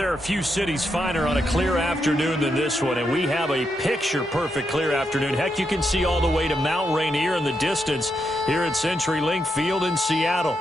there are a few cities finer on a clear afternoon than this one, and we have a picture-perfect clear afternoon. Heck, you can see all the way to Mount Rainier in the distance here at CenturyLink Field in Seattle.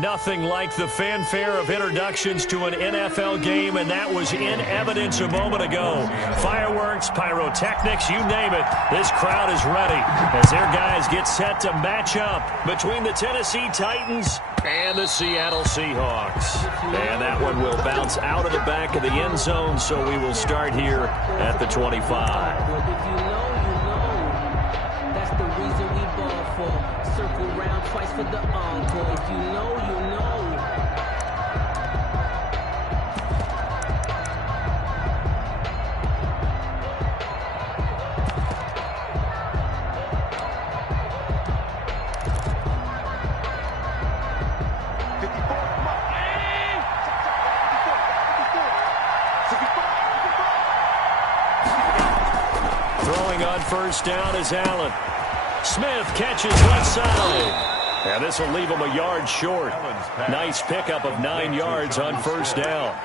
Nothing like the fanfare of introductions to an NFL game, and that was in evidence a moment ago. Fireworks, pyrotechnics, you name it. This crowd is ready as their guys get set to match up between the Tennessee Titans and the Seattle Seahawks. And that one will bounce out of the back of the end zone, so we will start here at the 25. That's the reason we ball for. Circle round twice for the encore. If you know, you know. Throwing on first down is Allen. Smith catches left side. And this will leave him a yard short. Nice pickup of 9 yards on first down.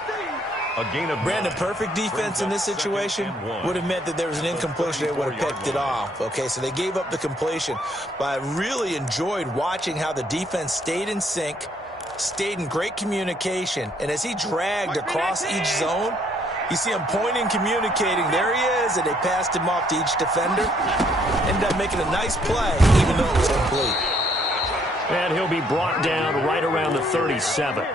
Brandon, perfect defense in this situation would have meant that there was an incompletion. They would have picked it off. Okay, so they gave up the completion. But I really enjoyed watching how the defense stayed in sync, stayed in great communication. And as he dragged across each zone, you see him pointing, communicating. There he is, and they passed him off to each defender. Ended up making a nice play, even though it was complete. And he'll be brought down right around the 37.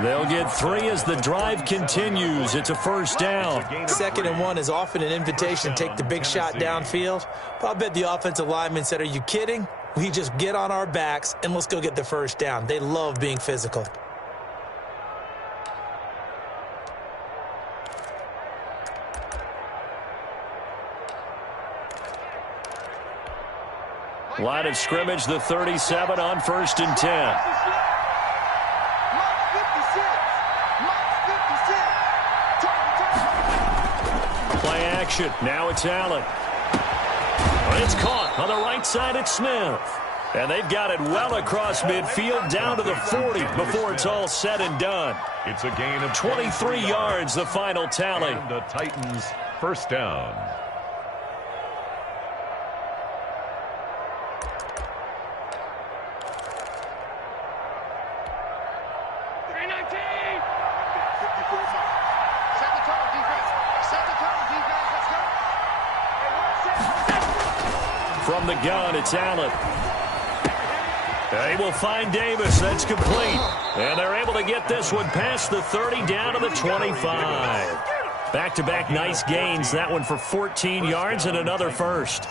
They'll get 3 as the drive continues. It's a first down. 2nd and 1 is often an invitation to take the big shot downfield. But I bet the offensive lineman said, are you kidding? We just get on our backs and let's go get the first down. They love being physical. Line of scrimmage, the 37 on 1st and 10. Play action. Now it's Allen. It's caught on the right side. It's Smith. And they've got it well across midfield down to the 40 before it's all said and done. It's a gain of 23 yards, the final tally. The Titans first down. From the gun, it's Allen. They will find Davis. That's complete. And they're able to get this one past the 30 down to the 25. Back-to-back nice gains. That one for 14 yards and another first.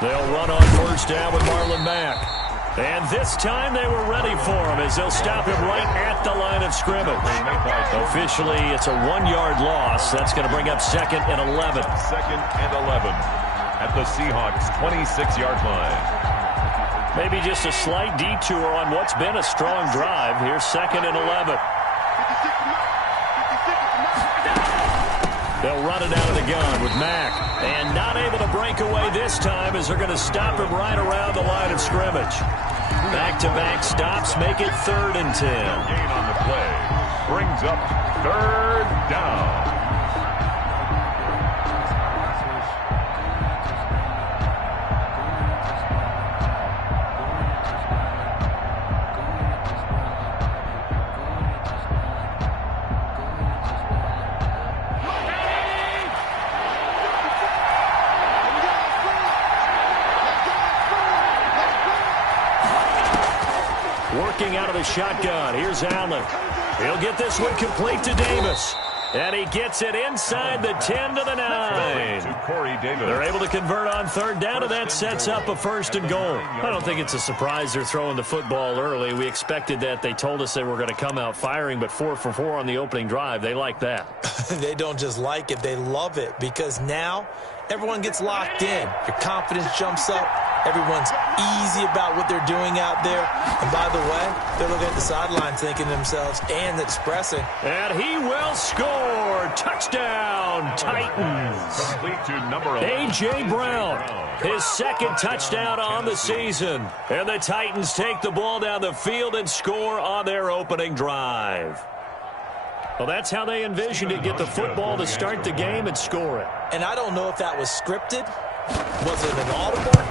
They'll run on first down with Marlon Mack. And this time they were ready for him as they'll stop him right at the line of scrimmage. Officially, it's a 1-yard loss. That's going to bring up 2nd and 11. 2nd and 11 at the Seahawks' 26-yard line. Maybe just a slight detour on what's been a strong drive. Here's 2nd and 11. They'll run it out of the gun with Mack. And not able to break away this time as they're going to stop him right around the line of scrimmage. Back-to-back stops make it 3rd and 10. Gain on the play brings up 3rd down. Working out of the shotgun. Here's Allen. He'll get this one complete to Davis. And he gets it inside the 10 to the 9. They're able to convert on third down, and that sets up a 1st and goal. I don't think it's a surprise they're throwing the football early. We expected that. They told us they were going to come out firing, but 4 for 4 on the opening drive. They like that. They don't just like it. They love it because now everyone gets locked in. Your confidence jumps up. Everyone's easy about what they're doing out there. And by the way, they're looking at the sideline thinking to themselves and expressing. And he will score. Touchdown, Titans. A.J. Brown, his 2nd touchdown on the season. And the Titans take the ball down the field and score on their opening drive. Well, that's how they envisioned it. Get the football to start the game and score it. And I don't know if that was scripted. Was it an audible?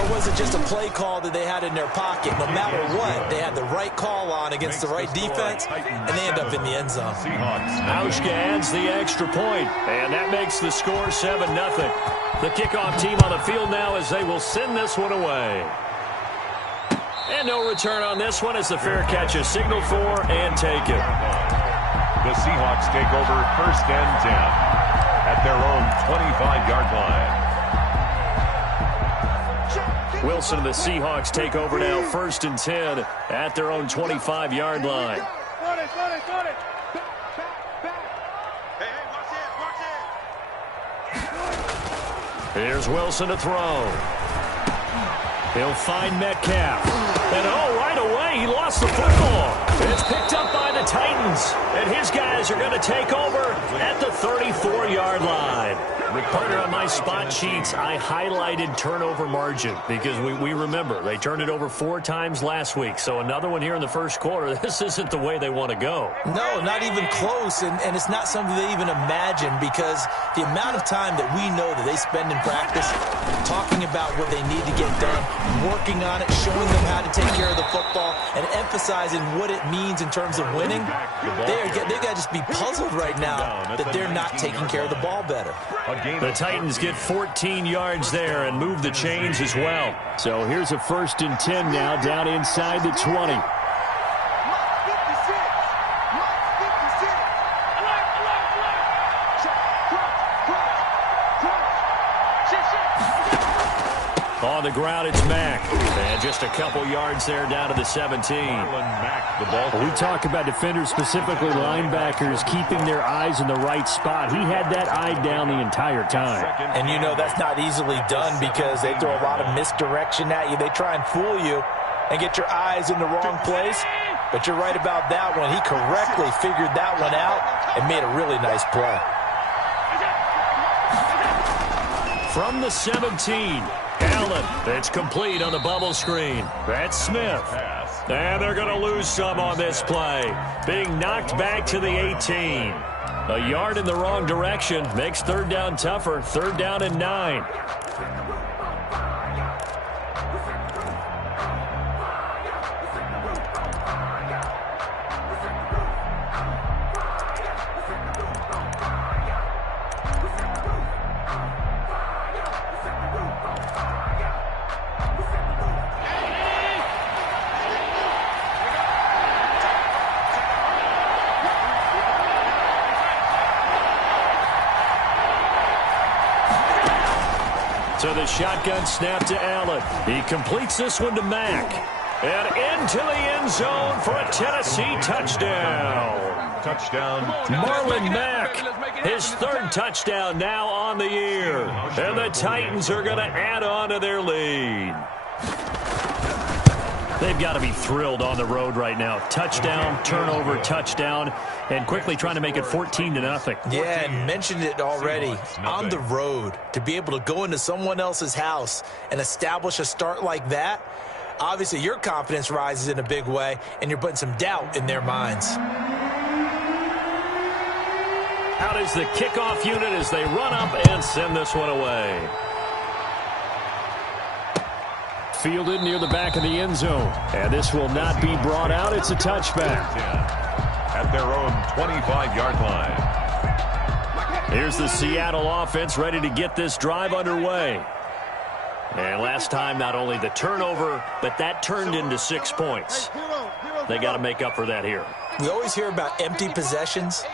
Or was it just a play call that they had in their pocket? No matter what, they had the right call on against the right defense, and they end up in the end zone. Hauschka adds the extra point, and that makes the score 7-0. The kickoff team on the field now as they will send this one away. And no return on this one as the fair catch is signaled for and taken. The Seahawks take over 1st and 10 at their own 25-yard line. Wilson and the Seahawks take over now 1st and 10 at their own 25-yard line. Here's Wilson to throw. He'll find Metcalf. And right away, he lost the football. It's picked up by the Titans. And his guys are going to take over at the 34-yard line. Partner, on my spot sheets, I highlighted turnover margin because we remember they turned it over 4 times last week. So another one here in the first quarter. This isn't the way they want to go. No, not even close. And it's not something they even imagine because the amount of time that we know that they spend in practice talking about what they need to get done, working on it, showing them how to take care of the football, and emphasizing what it means in terms of winning, they got to just be puzzled right now that they're not taking care of the ball better. The Titans get 14 yards there and move the chains as well. So here's a 1st and 10 now down inside the 20. On the ground, it's Mack. And just a couple yards there down to the 17. We talk about defenders, specifically linebackers, keeping their eyes in the right spot. He had that eye down the entire time. And you know that's not easily done because they throw a lot of misdirection at you. They try and fool you and get your eyes in the wrong place. But you're right about that one. He correctly figured that one out and made a really nice play. From the 17, Allen. It's complete on the bubble screen. That's Smith. And they're going to lose some on this play. Being knocked back to the 18. A yard in the wrong direction makes 3rd down tougher. 3rd down and 9. So the shotgun snap to Allen. He completes this one to Mack. And into the end zone for a Tennessee touchdown. Touchdown. Marlon Mack, his 3rd touchdown now on the year. And the Titans are going to add on to their lead. They've got to be thrilled on the road right now. Touchdown, turnover, touchdown, and quickly trying to make it 14-0. Yeah, and mentioned it already. On the road, to be able to go into someone else's house and establish a start like that, obviously your confidence rises in a big way, and you're putting some doubt in their minds. Out is the kickoff unit as they run up and send this one away. Fielded near the back of the end zone. And this will not be brought out. It's a touchback. At their own 25-yard line. Here's the Seattle offense ready to get this drive underway. And last time, not only the turnover, but that turned into 6 points. They got to make up for that here. We always hear about empty possessions.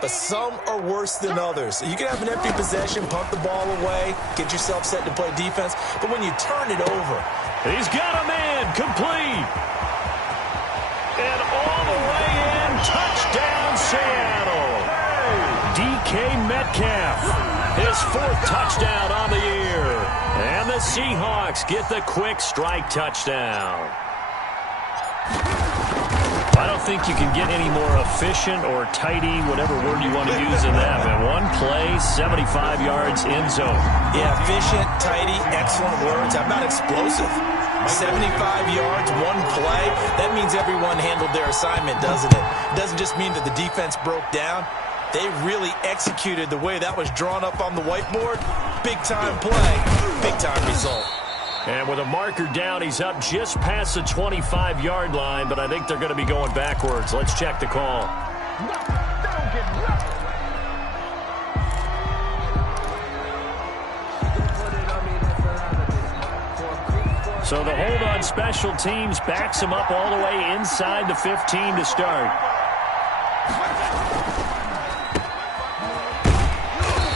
but some are worse than others. You can have an empty possession, punt the ball away, get yourself set to play defense, but when you turn it over. He's got a man, complete. And all the way in, touchdown Seattle. DK Metcalf, his 4th touchdown on the year. And the Seahawks get the quick strike touchdown. I don't think you can get any more efficient or tidy, whatever word you want to use in that. Man, one play, 75 yards, end zone. Yeah, efficient, tidy, excellent words. How about explosive? 75 yards, one play. That means everyone handled their assignment, doesn't it? It doesn't just mean that the defense broke down. They really executed the way that was drawn up on the whiteboard. Big-time play, big-time result. And with a marker down, he's up just past the 25-yard line, but I think they're going to be going backwards. Let's check the call. So the hold on special teams backs him up all the way inside the 15 to start.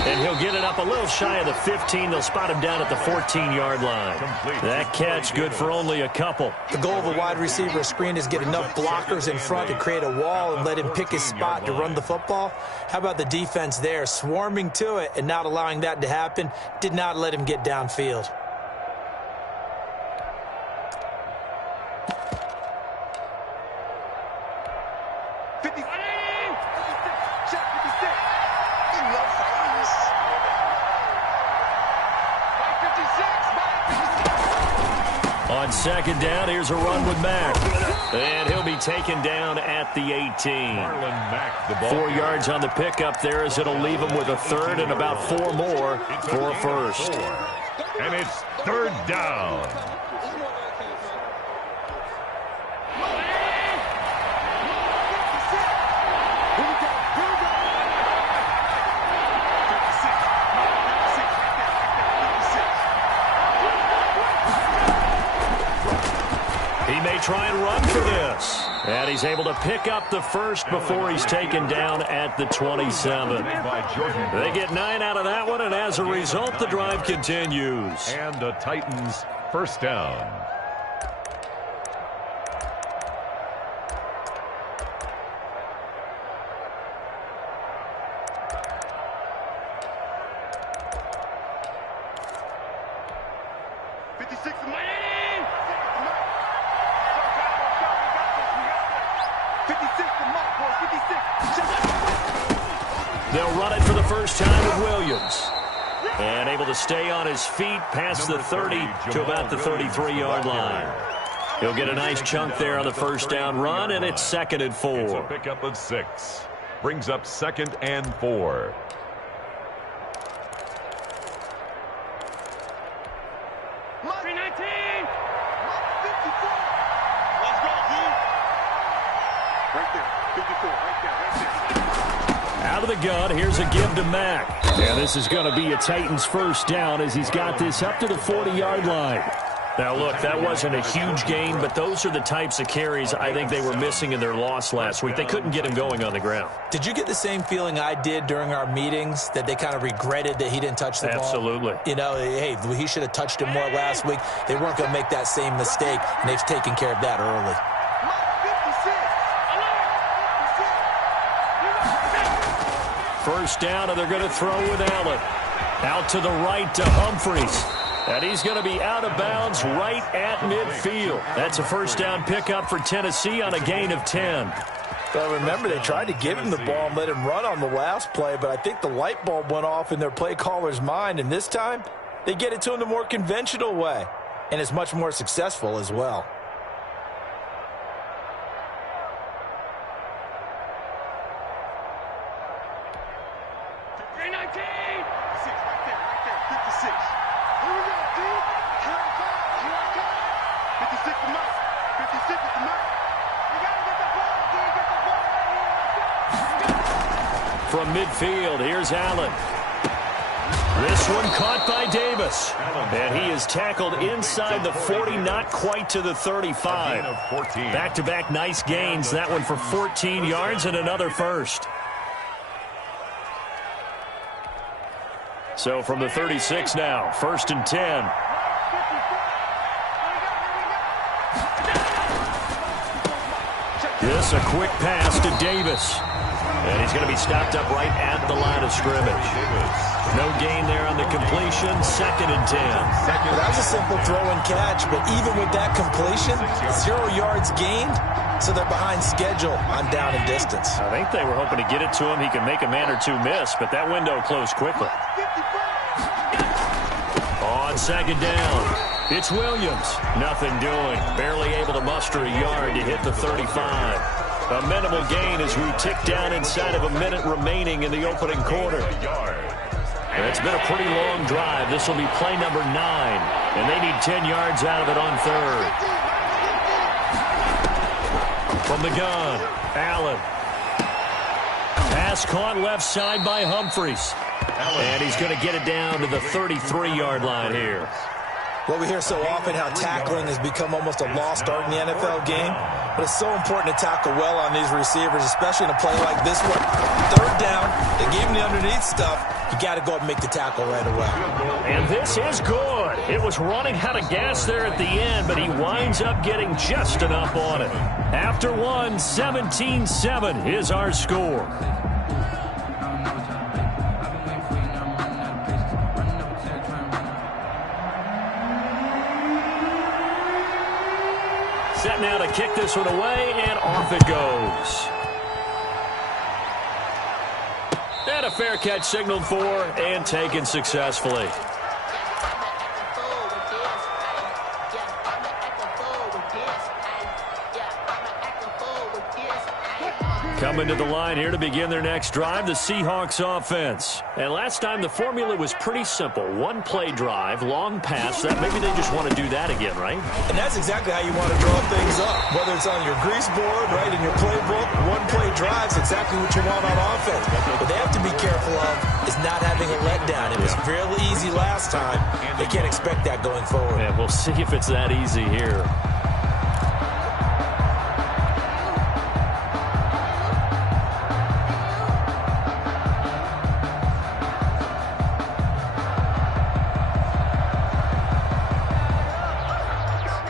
And he'll get it up a little shy of the 15. They'll spot him down at the 14-yard line. That catch good for only a couple. The goal of a wide receiver screen is get enough blockers in front to create a wall and let him pick his spot to run the football. How about the defense there, swarming to it and not allowing that to happen? Did not let him get downfield. On second down, here's a run with Mack. And he'll be taken down at the 18. 4 yards on the pickup there as it'll leave him with a third and about 4 more for a first. And it's 3rd down. Try and run for this. And he's able to pick up the first before he's taken down at the 27. They get 9 out of that one, and as a result, the drive continues. And the Titans' first down. They'll run it for the first time with Williams. And able to stay on his feet past the 30 to about the 33-yard line. He'll get a nice chunk there on the first down run, and it's 2nd and 4. It's a pickup of 6. Brings up 2nd and 4. Out of the gun, here's a give to Mack. And this is going to be a Titans first down as he's got this up to the 40-yard line. Now, look, that wasn't a huge gain, but those are the types of carries I think they were missing in their loss last week. They couldn't get him going on the ground. Did you get the same feeling I did during our meetings, that they kind of regretted that he didn't touch the ball? Absolutely. You know, hey, he should have touched him more last week. They weren't going to make that same mistake, and they've taken care of that early. First down, and they're going to throw with Allen. Out to the right to Humphries. And he's going to be out of bounds right at midfield. That's a first down pickup for Tennessee on a gain of 10. Well, remember, they tried to give him the ball and let him run on the last play, but I think the light bulb went off in their play caller's mind, and this time they get it to him the more conventional way, and it's much more successful as well. From midfield, here's Allen. This one caught by Davis. And he is tackled inside the 40, not quite to the 35. Back-to-back nice gains. That one for 14 yards and another first. So from the 36 now, 1st and 10. This a quick pass to Davis. And he's going to be stopped up right at the line of scrimmage. No gain there on the completion. 2nd and 10. That was a simple throw and catch, but even with that completion, 0 yards gained, so they're behind schedule on down and distance. I think they were hoping to get it to him. He can make a man or two miss, but that window closed quickly. On 2nd down, it's Williams. Nothing doing. Barely able to muster a yard to hit the 35. A minimal gain as we tick down inside of a minute remaining in the opening quarter. And it's been a pretty long drive. This will be play number 9, and they need 10 yards out of it on 3rd. From the gun, Allen. Pass caught left side by Humphries. And he's going to get it down to the 33-yard line here. Well, we hear so often how tackling has become almost a lost art in the NFL game, but it's so important to tackle well on these receivers, especially in a play like this one. 3rd down, they gave him the underneath stuff. You got to go up and make the tackle right away. And this is good. It was running out of gas there at the end, but he winds up getting just enough on it. After one, 17-7 is our score. Set now to kick this one away, and off it goes. And a fair catch signaled for and taken successfully. Coming to the line here to begin their next drive, the Seahawks offense. And last time the formula was pretty simple. 1-play drive, long pass. That maybe they just want to do that again, right? And that's exactly how you want to draw things up. Whether it's on your grease board, right, in your playbook, 1-play drives, exactly what you want on offense. What they have to be careful of is not having a letdown. It was fairly easy last time. They can't expect that going forward. And we'll see if it's that easy here.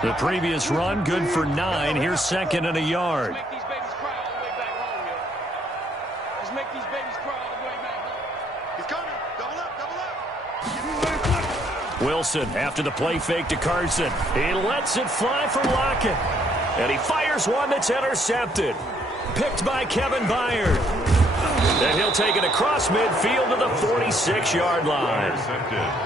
The previous run, good for 9. Here's 2nd and a yard. Make these babies cry all the way back home, yo. Let's make these babies cry all the way back home. He's coming. Double up, double up. Wilson after the play fake to Carson. He lets it fly for Lockett. And he fires one that's intercepted. Picked by Kevin Byard. And he'll take it across midfield to the 46-yard line.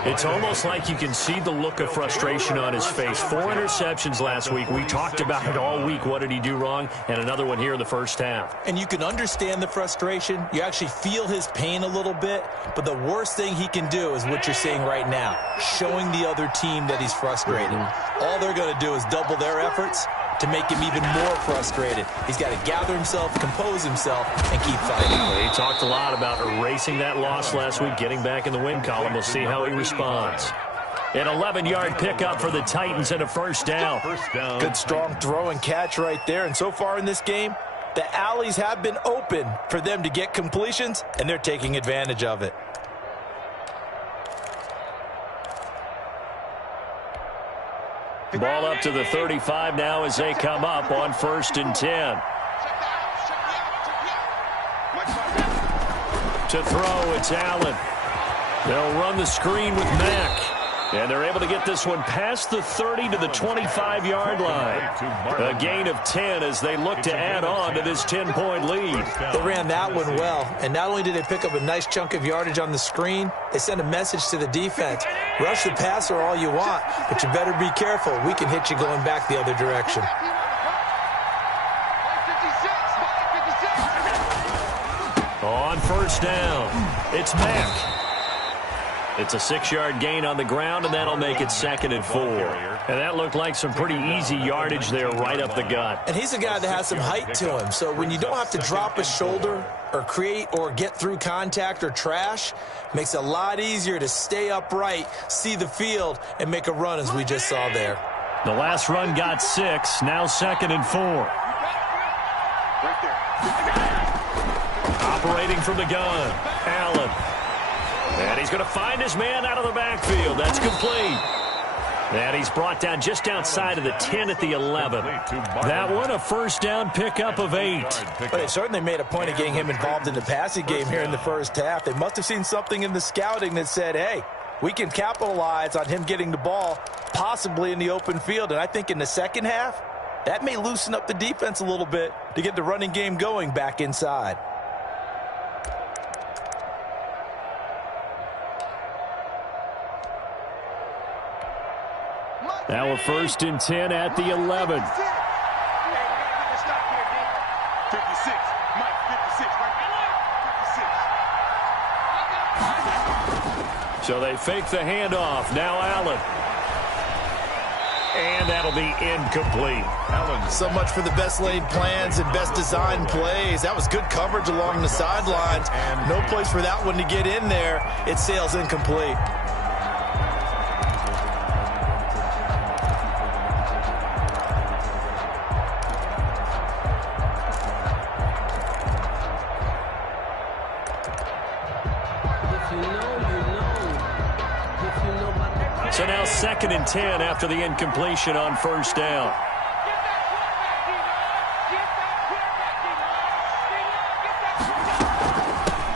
It's almost like you can see the look of frustration on his face. 4 interceptions last week. We talked about it all week. What did he do wrong? And another one here in the first half. And you can understand the frustration. You actually feel his pain a little bit. But the worst thing he can do is what you're seeing right now, showing the other team that he's frustrated. All they're going to do is double their efforts to make him even more frustrated. He's got to gather himself, compose himself, and keep fighting. He talked a lot about erasing that loss last week, getting back in the win column. We'll see how he responds. An 11-yard pickup for the Titans and a first down. Good strong throw and catch right there. And so far in this game, the alleys have been open for them to get completions, and they're taking advantage of it. Ball up to the 35 now as they come up on 1st and 10. To throw, it's Allen. They'll run the screen with Mack. And they're able to get this one past the 30 to the 25-yard line. A gain of 10 as they look to add on to this 10-point lead. They ran that one well. And not only did they pick up a nice chunk of yardage on the screen, they sent a message to the defense. Rush the passer all you want, but you better be careful. We can hit you going back the other direction. On 1st down, it's Mack. It's a 6-yard gain on the ground, and that'll make it 2nd and 4. And that looked like some pretty easy yardage there right up the gut. And he's a guy that has some height to him, so when you don't have to drop a shoulder or create or get through contact or trash, makes it a lot easier to stay upright, see the field, and make a run as we just saw there. The last run got 6, now 2nd and 4. Operating from the gun, Allen. And he's going to find his man out of the backfield. That's complete. And he's brought down just outside of the 10 at the 11. That one, a first down pickup of 8. But they certainly made a point of getting him involved in the passing game here in the first half. They must have seen something in the scouting that said, hey, we can capitalize on him getting the ball possibly in the open field. And I think in the second half, that may loosen up the defense a little bit to get the running game going back inside. Now a first and 10 at the 11. So they fake the handoff. Now Allen. And that'll be incomplete. So much for the best laid plans and best designed plays. That was good coverage along the sidelines. No place for that one to get in there. It sails incomplete. So now second and 10 after the incompletion on first down.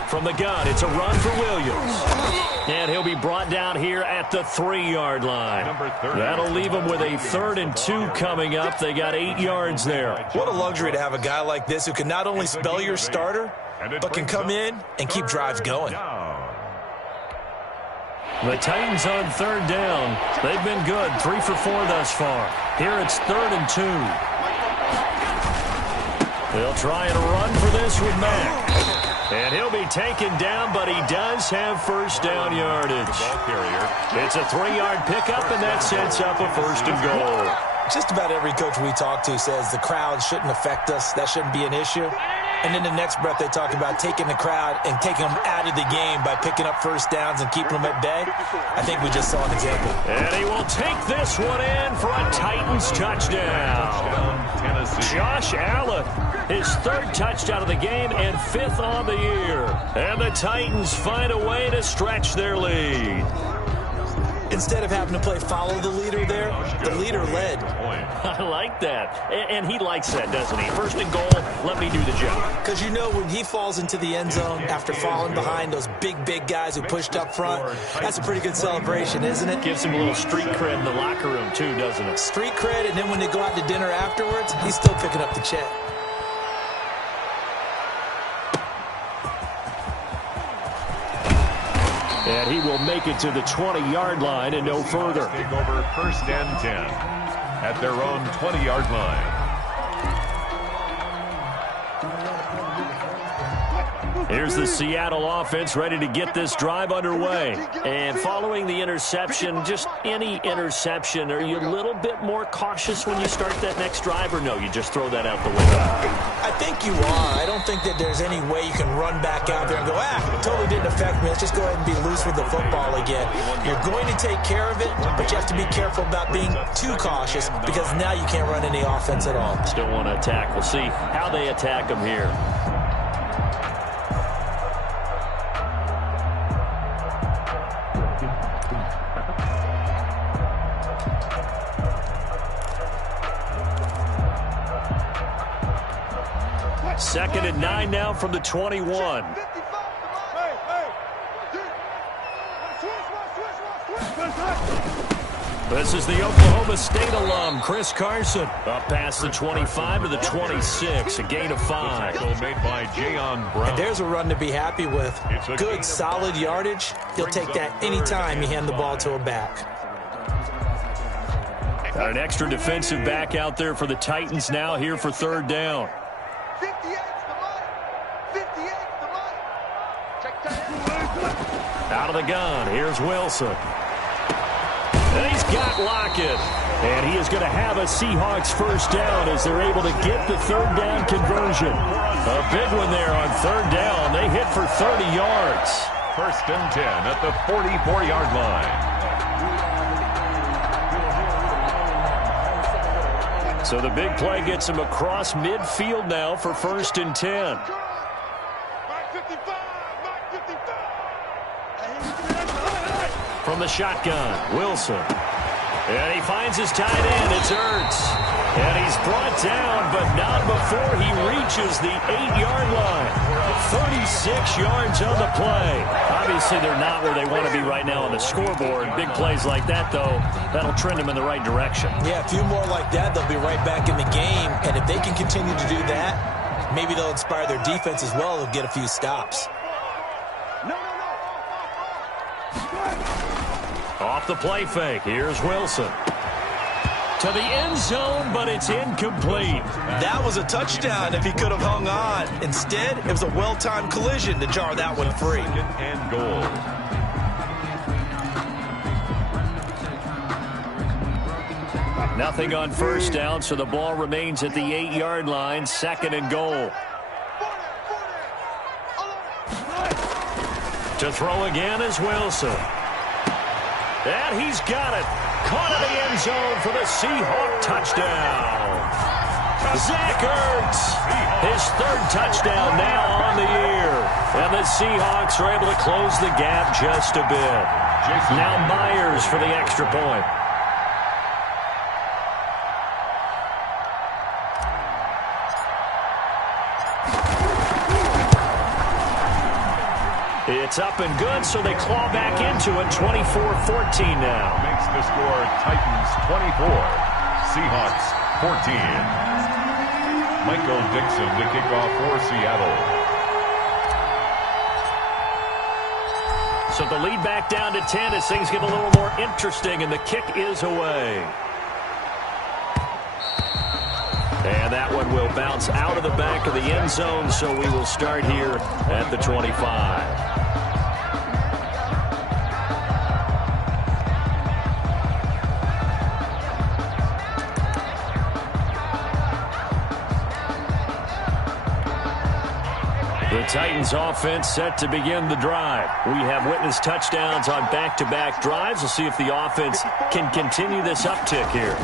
From the gun, it's a run for Williams. And he'll be brought down here at the 3-yard line. That'll leave him with a 3rd and 2 coming up. They got 8 yards there. What a luxury to have a guy like this who can not only spell your starter, but can come in and keep drives going. The Titans on 3rd down. They've been good, 3 for 4 thus far. Here it's 3rd and 2. They'll try and run for this with Mack. And he'll be taken down, but he does have first down yardage. It's a 3-yard pickup, and that sets up a 1st and goal. Just about every coach we talk to says the crowd shouldn't affect us. That shouldn't be an issue. And in the next breath, they talk about taking the crowd and taking them out of the game by picking up first downs and keeping them at bay. I think we just saw an example. And he will take this one in for a Titans touchdown. Josh Allen, his 3rd touchdown of the game and 5th on the year. And the Titans find a way to stretch their lead. Instead of having to play follow the leader there, the leader led. I like that. And he likes that, doesn't he? 1st and goal, let me do the job. Because you know when he falls into the end zone after falling behind those big guys who pushed up front, that's a pretty good celebration, isn't it? Gives him a little street cred in the locker room, too, doesn't it? Street cred, and then when they go out to dinner afterwards, he's still picking up the check. And he will make it to the 20-yard line and no further. Take over 1st and 10 at their own 20-yard line. Here's the Seattle offense ready to get this drive underway. And following the interception, just any interception, are you a little bit more cautious when you start that next drive, or no, you just throw that out the window? I think you are. I don't think that there's any way you can run back out there and go, it totally didn't affect me. Let's just go ahead and be loose with the football again. You're going to take care of it, but you have to be careful about being too cautious because now you can't run any offense at all. Still want to attack. We'll see how they attack them here. Second and 9 now from the 21. This is the Oklahoma State alum, Chris Carson. Up past the 25 to the 26, a gain of 5. Made by Jayon Brown. And there's a run to be happy with. Good, solid yardage. He'll take that anytime you hand the ball to a back. Got an extra defensive back out there for the Titans now here for 3rd down. Out of the gun, here's Wilson. And he's got Lockett. And he is going to have a Seahawks first down as they're able to get the 3rd down conversion. A big one there on 3rd down. They hit for 30 yards. 1st and 10 at the 44-yard line. So the big play gets him across midfield now for 1st and 10. from the shotgun. Wilson. And he finds his tight end. It's Ertz. And he's brought down, but not before he reaches the 8-yard line. 36 yards on the play. Obviously, they're not where they want to be right now on the scoreboard. Big plays like that, though, that'll trend them in the right direction. Yeah, a few more like that, they'll be right back in the game. And if they can continue to do that, maybe they'll inspire their defense as well. They'll get a few stops. Off the play fake, here's Wilson. To the end zone, but it's incomplete. That was a touchdown if he could have hung on. Instead, it was a well-timed collision to jar that one free. And goal. Nothing on first down, so the ball remains at the 8-yard line, 2nd and goal. To throw again is Wilson. And he's got it. Caught in the end zone for the Seahawk touchdown. Zach Ertz, his 3rd touchdown now on the year. And the Seahawks are able to close the gap just a bit. Now Myers for the extra point. It's up and good, so they claw back into it, 24-14 now. Makes the score Titans 24, Seahawks 14. Michael Dixon to kick off for Seattle. So the lead back down to 10 as things get a little more interesting, and the kick is away. And that one will bounce out of the back of the end zone, so we will start here at the 25. The Titans offense set to begin the drive. We have witnessed touchdowns on back-to-back drives. We'll see if the offense can continue this uptick here.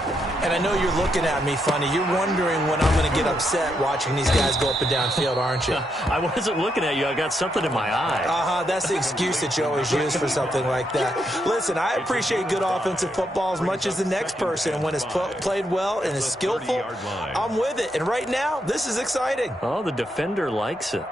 And I know you're looking at me funny. You're wondering when I'm going to get upset watching these guys go up and down field, aren't you? I wasn't looking at you. I got something in my eye. That's the excuse that you always use for something like that. Listen, I appreciate good offensive football as much as the next person. And when it's played well and is skillful, I'm with it. And right now, this is exciting. Oh, the defender likes it.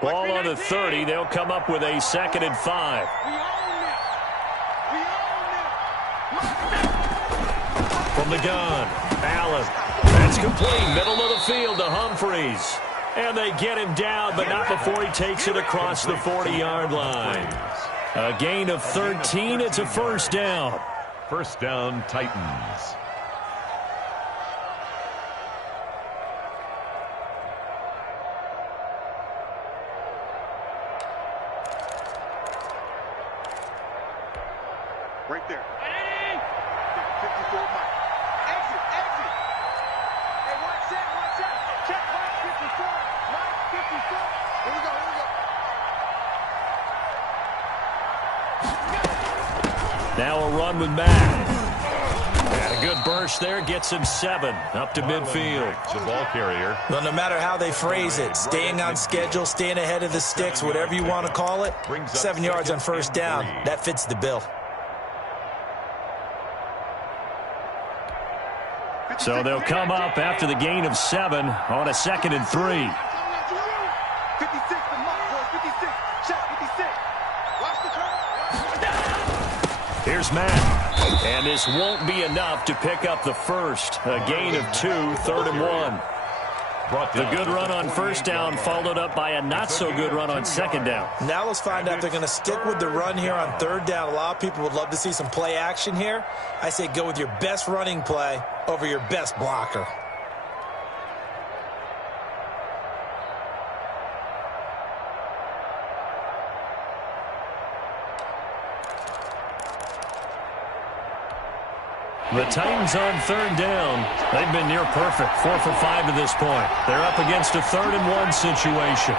Ball on the 30. They'll come up with a 2nd and 5. From the gun, Allen. That's complete. Middle of the field to Humphreys. And they get him down, but not before he takes it across the 40-yard line. A gain of 13. It's a 1st down. 1st down, Titans. Right there. 54 Mike. Exit. Hey, watch that. Check Mike 54. Mike 54. Here we go. Now a run with Mack. And a good burst there. Gets him 7 up to midfield. The ball carrier. Well, no matter how they phrase it, staying on schedule, staying ahead of the sticks, whatever you want to call it, 7 yards on 1st down. That fits the bill. So they'll come up after the gain of 7 on a 2nd and 3. 56 to Mike, boy. 56. Shot 56. Watch the curve. Here's Matt. And this won't be enough to pick up the first. A gain of 2, 3rd and 1. The good run on 1st down followed up by a not-so-good run on 2nd down. Now let's find out if they're going to stick with the run here on 3rd down. A lot of people would love to see some play action here. I say go with your best running play over your best blocker. The Titans on 3rd down. They've been near perfect. 4 for 5 to this point. They're up against a 3rd and 1 situation.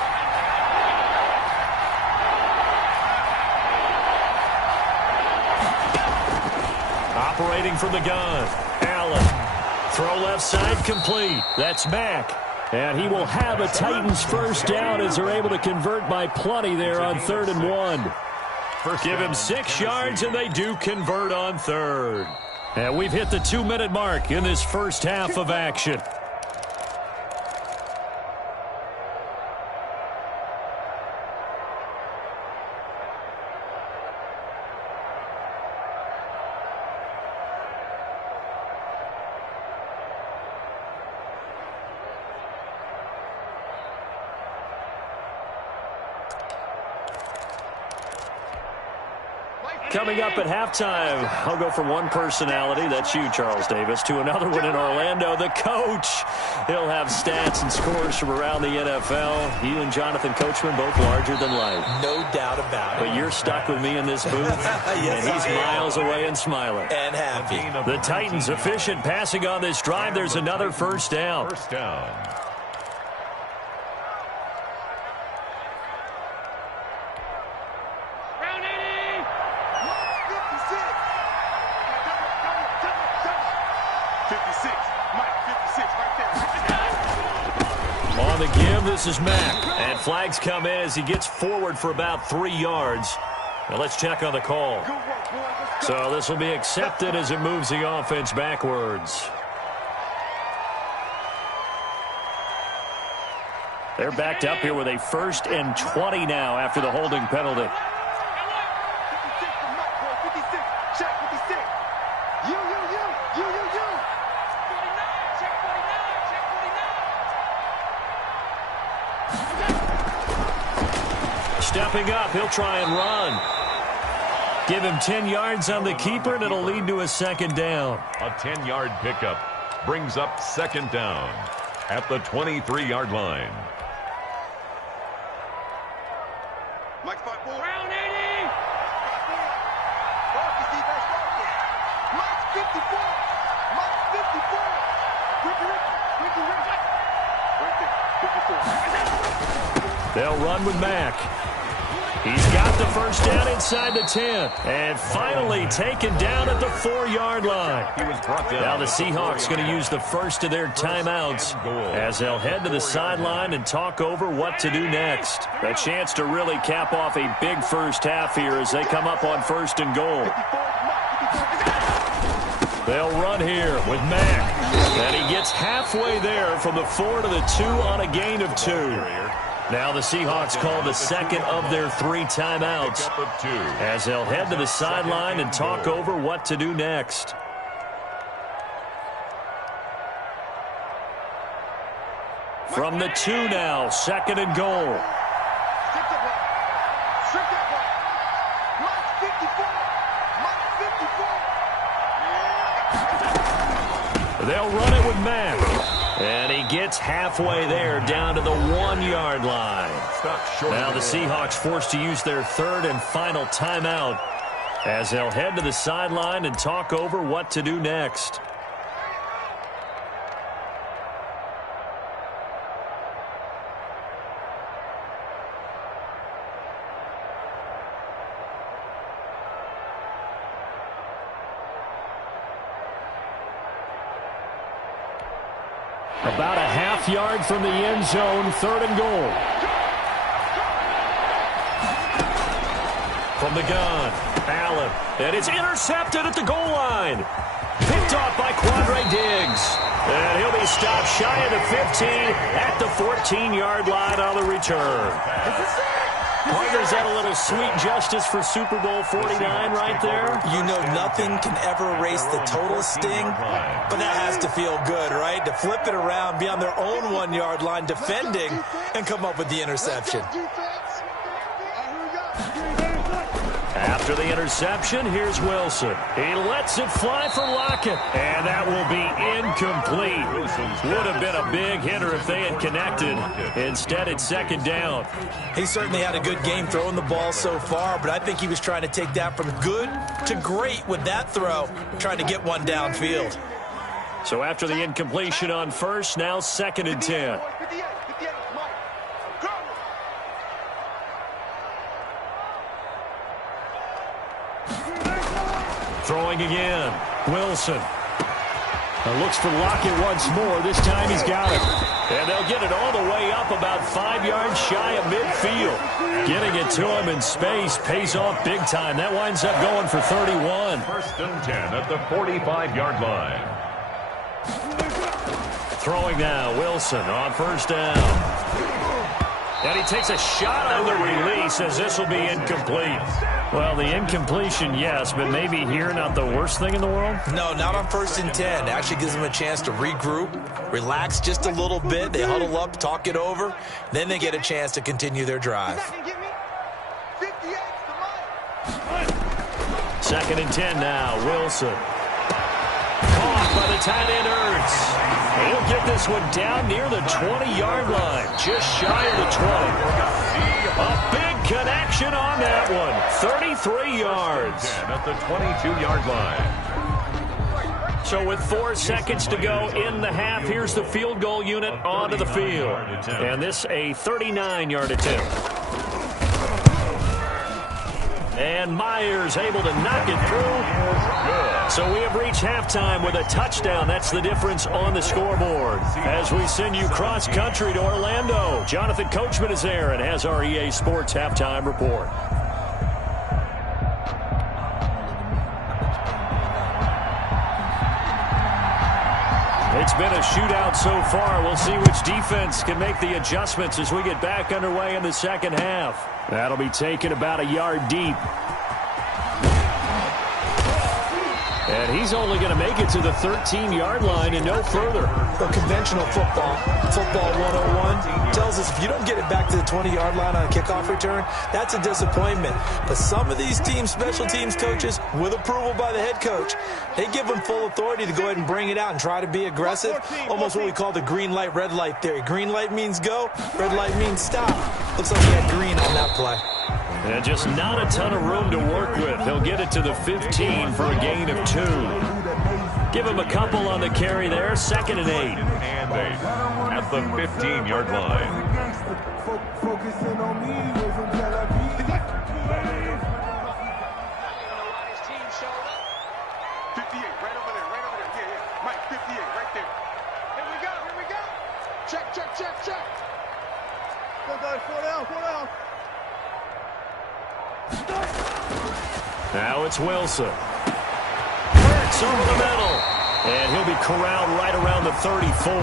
from the gun. Allen. Throw left side complete. That's Mack. And he will have a Titans first down as they're able to convert by plenty there on 3rd and 1. Give him 6 yards, and they do convert on 3rd. And we've hit the 2-minute mark in this first half of action. Coming up at halftime, I'll go from one personality, that's you, Charles Davis, to another one in Orlando, the coach. He'll have stats and scores from around the NFL. You and Jonathan Coachman, both larger than life. No doubt about it. But you're stuck with me in this booth, yes, and he's miles away and smiling. And happy. The Titans efficient passing on this drive. There's another first down. First down. On the give, this is Mack. And flags come in as he gets forward for about 3 yards. Now let's check on the call. So this will be accepted as it moves the offense backwards. They're backed up here with a 1st and 20 now after the holding penalty. Stepping up, he'll try and run. Give him 10 yards on the keeper, and it'll lead to a 2nd down. A 10-yard pickup brings up 2nd down at the 23-yard line. Mike 5-4. Round 80. Broadcast defense, Broadcast. Mike 54. Mike 54. Ricky. Right there. 54. They'll run with Mack. He's got the first down inside the 10. And finally taken down at the 4-yard line. Now the Seahawks going to use the first of their timeouts as they'll head to the sideline and talk over what to do next. A chance to really cap off a big first half here as they come up on 1st and goal. They'll run here with Mack. And he gets halfway there from the 4 to the 2 on a gain of 2. Now the Seahawks call the 2nd of their 3 timeouts as they'll head to the sideline and talk over what to do next. From the 2 now, 2nd and goal. They'll run it with Mack. And he gets halfway there down to the 1-yard line. Now the Seahawks forced to use their 3rd and final timeout as they'll head to the sideline and talk over what to do next. About a half-yard from the end zone, 3rd and goal. From the gun, Allen. And it's intercepted at the goal line. Picked off by Quandre Diggs. And he'll be stopped shy of the 15 at the 14-yard line on the return. Partners, that a little sweet justice for Super Bowl 49 right there? You know nothing can ever erase the total sting, but that has to feel good, right? To flip it around, be on their own 1-yard line defending, and come up with the interception. After the interception, here's Wilson. He lets it fly for Lockett, and that will be incomplete. Would have been a big hitter if they had connected. Instead, it's 2nd down. He certainly had a good game throwing the ball so far, but I think he was trying to take that from good to great with that throw, trying to get one downfield. So after the incompletion on 1st, now 2nd and 10. Throwing again. Wilson. Looks for Lockett once more. This time he's got it. And they'll get it all the way up about 5 yards shy of midfield. Getting it to him in space pays off big time. That winds up going for 31. First and 10 at the 45-yard line. Throwing now, Wilson on first down. And he takes a shot on the release as this will be incomplete. Well, the incompletion, yes, but maybe here not the worst thing in the world? No, not on first and 10. It actually gives them a chance to regroup, relax just a little bit. They huddle up, talk it over. Then they get a chance to continue their drive. Second and 10 now, Wilson. Caught by the tight end Ertz. He'll get this one down near the 20-yard line, just shy of the 20. A big connection on that one, 33 yards. At the 22-yard line. So with 4 seconds to go in the half, here's the field goal unit onto the field. And this a 39-yard attempt. And Myers able to knock it through. So we have reached halftime with a touchdown. That's the difference on the scoreboard. As we send you cross-country to Orlando, Jonathan Coachman is there and has our EA Sports halftime report. It's been a shootout so far. We'll see which defense can make the adjustments as we get back underway in the second half. That'll be taken about a yard deep. And he's only going to make it to the 13-yard line and no further. Well, conventional football 101, tells us if you don't get it back to the 20-yard line on a kickoff return, that's a disappointment. But some of these teams, special teams coaches, with approval by the head coach, they give them full authority to go ahead and bring it out and try to be aggressive. Almost what we call the green light, red light theory. Green light means go, red light means stop. Looks like we had green on that play. And just not a ton of room to work with. He'll get it to the 15 for a gain of 2. Give him a couple on the carry there. 2nd and 8. And 8 at the 15-yard line. Check. Go, guys. 4 down. Now it's Wilson. Hurts over the middle. And he'll be corralled right around the 34.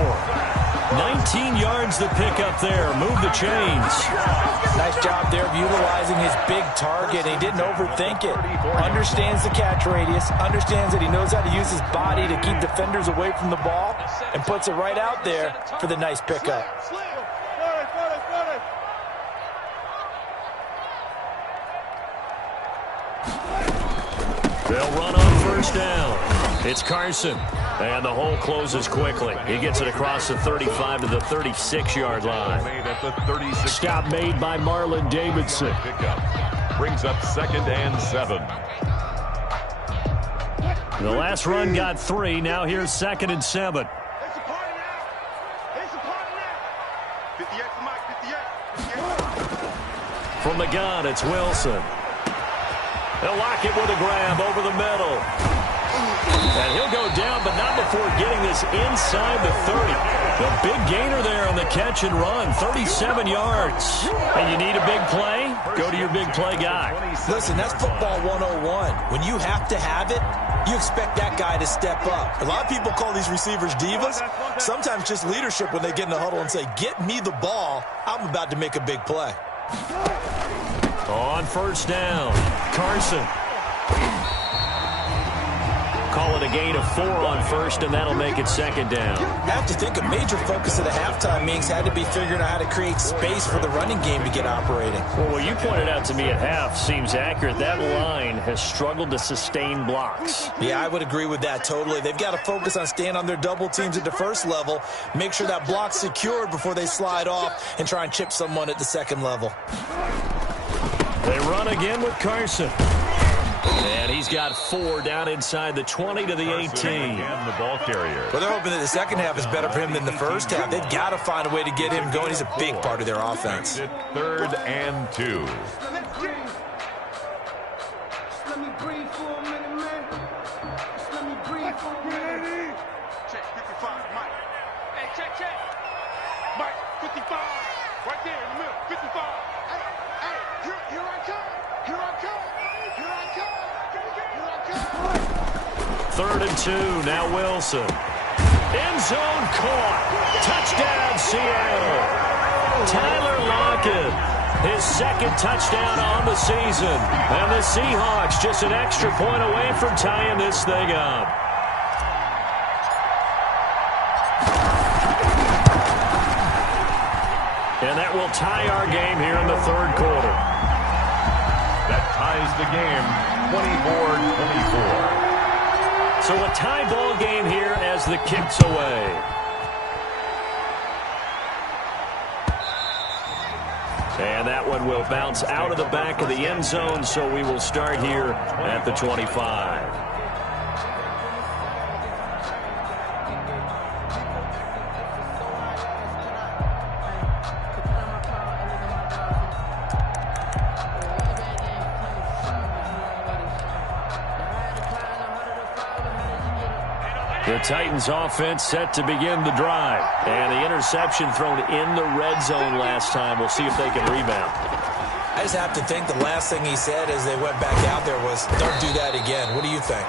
19 yards to pick up there. Move the chains. Nice job there of utilizing his big target. He didn't overthink it. Understands the catch radius. Understands that he knows how to use his body to keep defenders away from the ball. And puts it right out there for the nice pickup. They'll run on first down. It's Carson. And the hole closes quickly. He gets it across the 35 to the 36-yard line. Stop made by Marlon Davidson. Brings up 2nd and 7. The last run got 3. Now here's 2nd and 7. From the gun, it's Wilson. They'll lock it with a grab over the middle. And he'll go down, but not before getting this inside the 30. The big gainer there on the catch and run, 37 yards. And you need a big play? Go to your big play guy. Listen, that's football 101. When you have to have it, you expect that guy to step up. A lot of people call these receivers divas. Sometimes just leadership when they get in the huddle and say, get me the ball. I'm about to make a big play. On first down, Carson. Call it a gain of 4 on first, and that'll make it 2nd down. I have to think a major focus of the halftime meetings had to be figuring out how to create space for the running game to get operating. Well, what you pointed out to me at half seems accurate. That line has struggled to sustain blocks. Yeah, I would agree with that totally. They've got to focus on staying on their double teams at the first level, make sure that block's secured before they slide off and try and chip someone at the second level. They run again with Carson. And he's got 4 down inside the 20 to the 18. And the ball carrier. Well, they're hoping that the second half is better for him than the first half. They've got to find a way to get him going. He's a big part of their offense. 3rd and 2. Let me breathe for a minute, man. Let me breathe. Mike, 55. Right there in the middle. 55. Hey, here I come. Here I come. Here I come. Here I come. 3rd and 2. Now Wilson. End zone caught. Touchdown, Seattle. Tyler Lockett, his 2nd touchdown on the season. And the Seahawks just an extra point away from tying this thing up. And that will tie our game here in the 3rd quarter. That ties the game, 24-24. So a tie ball game here as the kick's away. And that one will bounce out of the back of the end zone, so we will start here at the 25. The Titans offense set to begin the drive. And the interception thrown in the red zone last time. We'll see if they can rebound. I just have to think the last thing he said as they went back out there was, don't do that again. What do you think?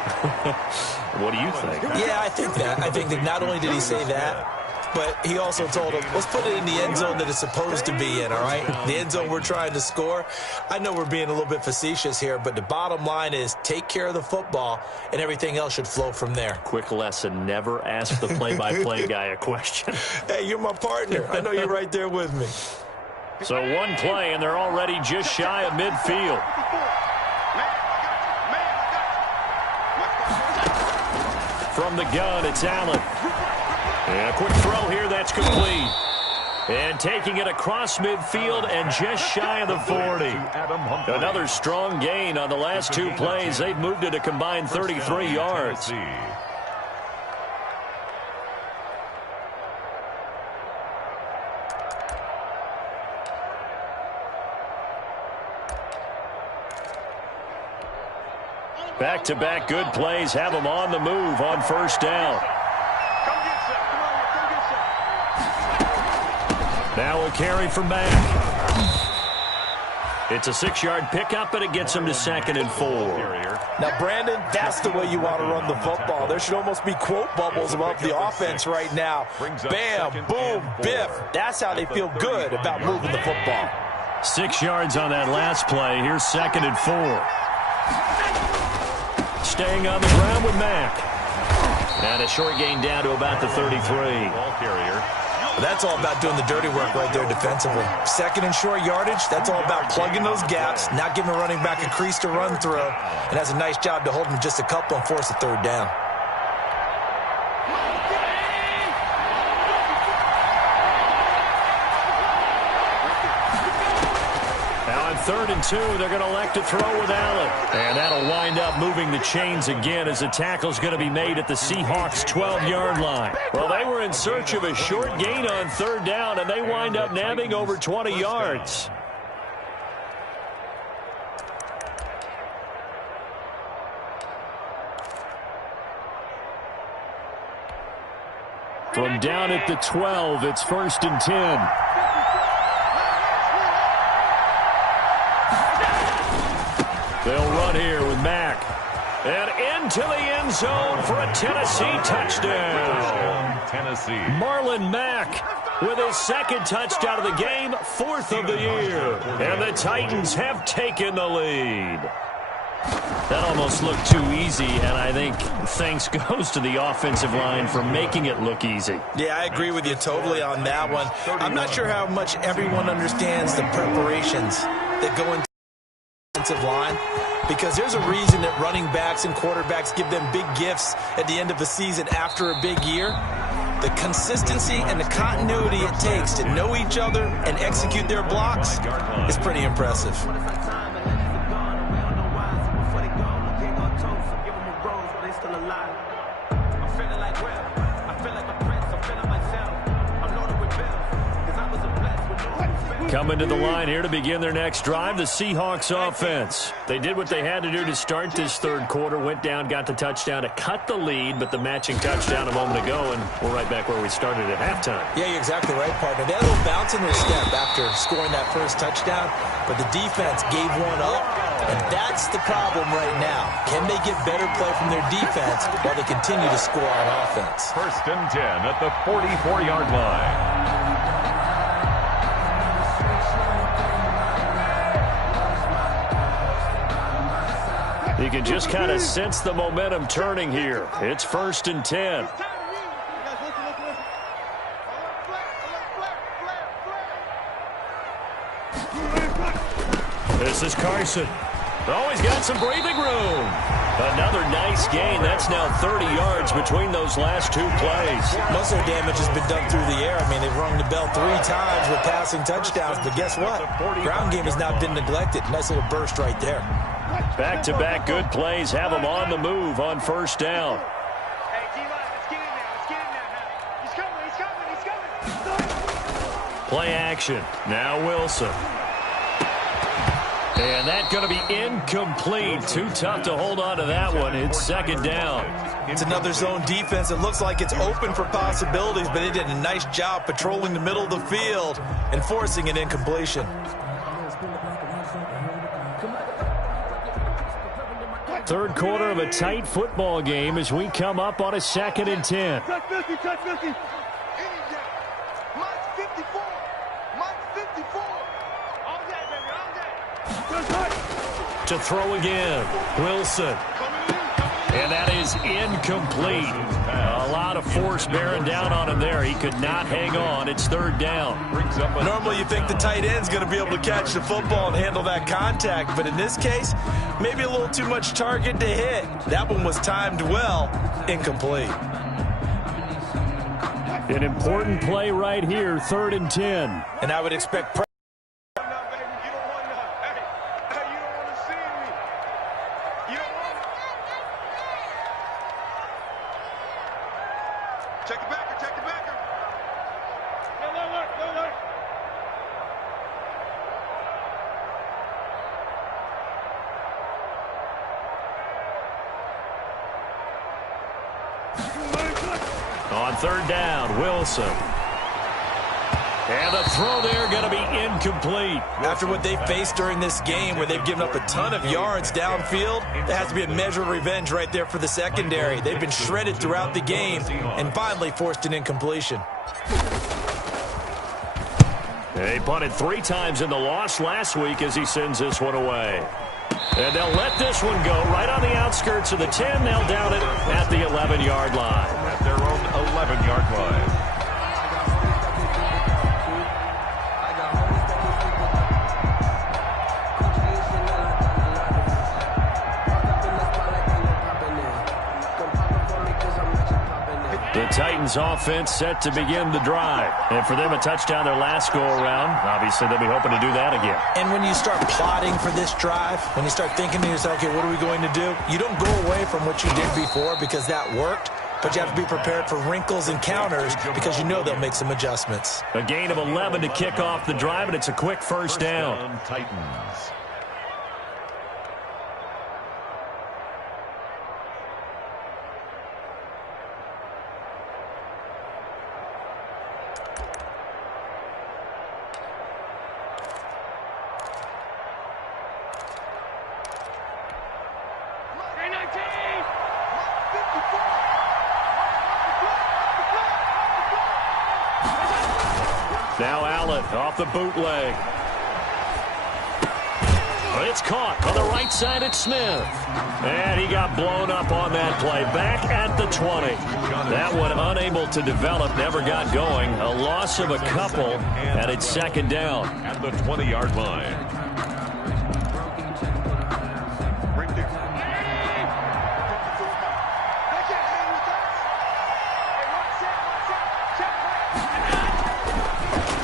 What do you think? Yeah, I think that. I think that not only did he say that, but he also told him, let's put it in the end zone that it's supposed to be in, all right? The end zone we're trying to score. I know we're being a little bit facetious here, but the bottom line is take care of the football, and everything else should flow from there. Quick lesson, never ask the play-by-play guy a question. Hey, you're my partner. I know you're right there with me. So one play, and they're already just shy of midfield. From the gun, it's Allen. And a quick throw here, that's complete. And taking it across midfield and just shy of the 40. Another strong gain on the last 2 plays. They've moved it a combined 33 yards. Back-to-back good plays have them on the move on 1st down. Now a carry from back. It's a 6-yard pickup, and it gets him to 2nd and 4. Now, Brandon, that's the way you want to run the football. There should almost be quote bubbles about the offense right now. Bam, boom, biff. That's how they feel good about moving the football. 6 yards on that last play. Here's 2nd and 4. Staying on the ground with Mack. And a short gain down to about the 33. Ball carrier. That's all about doing the dirty work right there defensively. 2nd and short yardage, that's all about plugging those gaps, not giving a running back a crease to run through, and has a nice job to hold him just a couple and force a 3rd down. Now on 3rd and 2, they're going to elect to throw with Allen. And that'll wind up moving the chains again as the tackle's going to be made at the Seahawks' 12-yard line. Well, they were in search of a short gain on 3rd down, and they wind up nabbing over 20 yards. From down at the 12, it's 1st and 10. They'll run here with Mack. And into the end zone for a Tennessee touchdown. Tennessee. Marlon Mack with his 2nd touchdown of the game, 4th of the year. And the Titans have taken the lead. That almost looked too easy, and I think thanks goes to the offensive line for making it look easy. Yeah, I agree with you totally on that one. I'm not sure how much everyone understands the preparations that go into the offensive line, because there's a reason that running backs and quarterbacks give them big gifts at the end of the season after a big year. The consistency and the continuity it takes to know each other and execute their blocks is pretty impressive. Coming to the line here to begin their next drive, the Seahawks offense. They did what they had to do to start this third quarter, went down, got the touchdown to cut the lead, but the matching touchdown a moment ago, and we're right back where we started at halftime. Yeah, you're exactly right, partner. They had a little bounce in their step after scoring that first touchdown, but the defense gave one up, and that's the problem right now. Can they get better play from their defense while they continue to score on offense? 1st and 10 at the 44-yard line. You can just kind of sense the momentum turning here. It's 1st and 10. This is Carson. Oh, he's got some breathing room. Another nice gain. That's now 30 yards between those last two plays. Most of the damage has been done through the air. I mean, they've rung the bell 3 times with passing touchdowns, but guess what? Ground game has not been neglected. Nice little burst right there. Back-to-back good plays have them on the move on 1st down. Hey, D-line, let's get in there. Let's get in there now. He's coming. He's coming. Play action. Now Wilson. And that's going to be incomplete. Too tough to hold on to that one. It's 2nd down. It's another zone defense. It looks like it's open for possibilities, but they did a nice job patrolling the middle of the field and forcing an incompletion. Third quarter of a tight football game as we come up on a 2nd and 10. Touch 50. Mike 54. Mike 54. All day, baby, all day. To throw again. Wilson. And that is incomplete. A lot of force bearing down on him there. He could not hang on. It's 3rd down. Normally you think the tight end's going to be able to catch the football and handle that contact, but in this case, maybe a little too much target to hit. That one was timed well. Incomplete. An important play right here, 3rd and 10. And I would expect Check the backer, check the backer. No alert. On 3rd down, Wilson. And the throw there going to be incomplete. after what they've faced during this game where they've given up a ton of yards downfield, there has to be a measure of revenge right there for the secondary. They've been shredded throughout the game and finally forced an incompletion. They punted 3 times in the loss last week as he sends this one away. And they'll let this one go right on the outskirts of the 10. They'll down it at the 11-yard line. At their own 11-yard line. The Titans offense set to begin the drive. And for them, a touchdown their last go-around. Obviously, they'll be hoping to do that again. And when you start plotting for this drive, when you start thinking to yourself, okay, what are we going to do? You don't go away from what you did before because that worked, but you have to be prepared for wrinkles and counters because you know they'll make some adjustments. A gain of 11 to kick off the drive, and it's a quick first down. Titans. Now Allen off the bootleg. It's caught on the right side at Smith. And he got blown up on that play. Back at the 20. That one unable to develop, never got going. A loss of a couple, and it's second down. At the 20-yard line.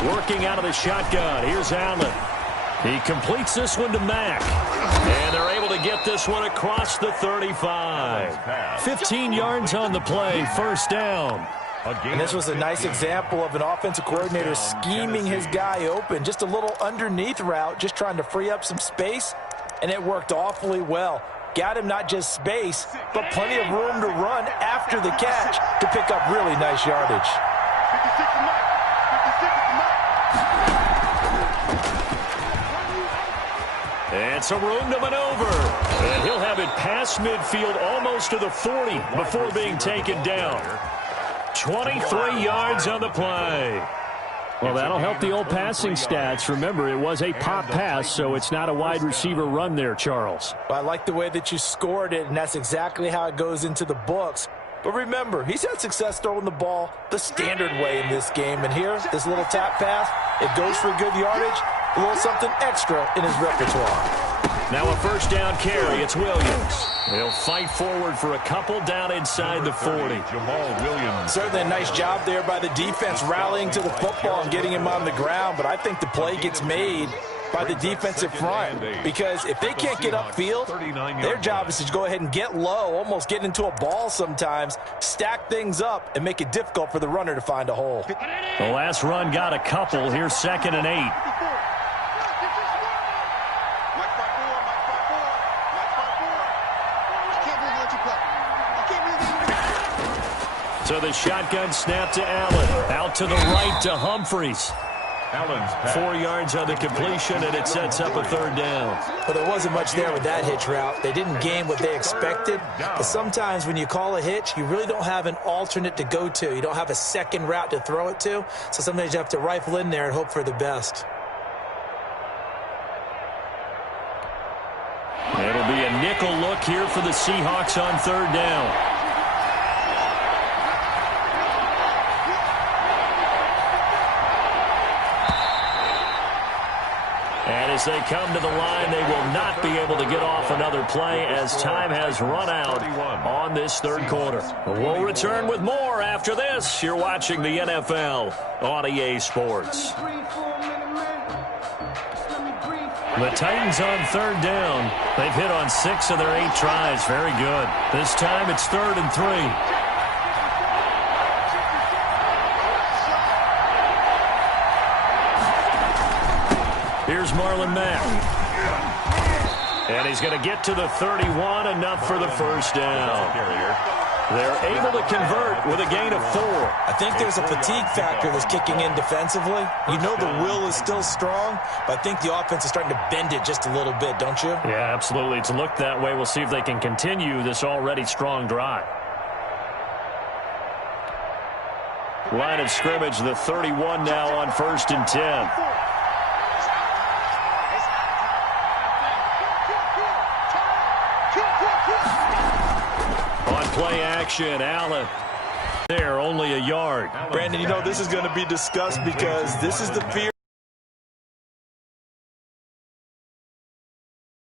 Working out of the shotgun. Here's Allen. He completes this one to Mack. And they're able to get this one across the 35. 15 yards on the play. First down. And this was a nice example of an offensive coordinator scheming his guy open. Just a little underneath route, just trying to free up some space, and it worked awfully well. Got him not just space, but plenty of room to run after the catch to pick up really nice yardage. 56 to Mike. 56 to Mike. And some room to maneuver. And he'll have it past midfield almost to the 40 before being taken down. 23 yards on the play. Well, that'll help the old passing stats. Remember, it was a pop pass, so it's not a wide receiver run there, Charles. I like the way that you scored it, and that's exactly how it goes into the books. But remember, he's had success throwing the ball the standard way in this game. And here, this little tap pass, it goes for good yardage, a little something extra in his repertoire. Now a first down carry. It's Williams. He'll fight forward for a couple down inside the 40. Jamal Williams. Certainly a nice job there by the defense rallying to the football and getting him on the ground. But I think the play gets made by the defensive front, because if they can't get upfield, their job is to go ahead and get low, almost get into a ball sometimes, stack things up, and make it difficult for the runner to find a hole. The last run got a couple. Here's 2nd and 8. So the shotgun snap to Allen. Out to the right to Humphreys. Allen's 4 yards on the completion, and it sets up a 3rd down. Well, there wasn't much there with that hitch route. They didn't gain what they expected. But sometimes when you call a hitch, you really don't have an alternate to go to. You don't have a second route to throw it to. So sometimes you have to rifle in there and hope for the best. It'll be a nickel look here for the Seahawks on 3rd down. And as they come to the line, they will not be able to get off another play as time has run out on this 3rd quarter. We'll return with more after this. You're watching the NFL on EA Sports. The Titans on 3rd down. They've hit on 6 of their 8 tries. Very good. This time it's 3rd and 3. Here's Marlon Mack. And he's going to get to the 31, enough for the first down. They're able to convert with a gain of 4. I think there's a fatigue factor that's kicking in defensively. You know the will is still strong, but I think the offense is starting to bend it just a little bit, don't you? Yeah, absolutely. It's looked that way. We'll see if they can continue this already strong drive. Line of scrimmage, the 31 now on 1st and 10. Play action, Allen. There, only a yard. Brandon, you know this is going to be discussed because this is the fear.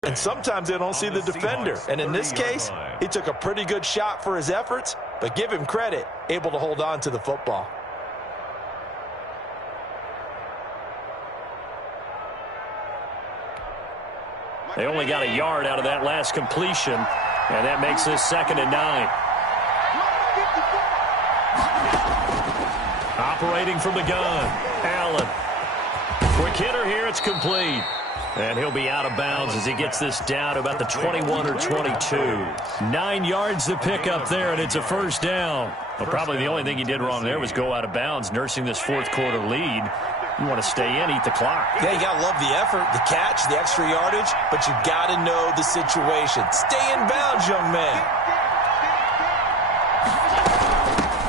And sometimes they don't see the defender. And in this case, he took a pretty good shot for his efforts, but give him credit, able to hold on to the football. They only got a yard out of that last completion, and that makes this 2nd and 9. Operating from the gun, Allen. Quick hitter here, it's complete. And he'll be out of bounds as he gets this down to about the 21 or 22. 9 yards to pick up there, and it's a 1st down. Well, probably the only thing he did wrong there was go out of bounds, nursing this 4th quarter lead. You want to stay in, eat the clock. Yeah, you got to love the effort, the catch, the extra yardage, but you got to know the situation. Stay in bounds, young man.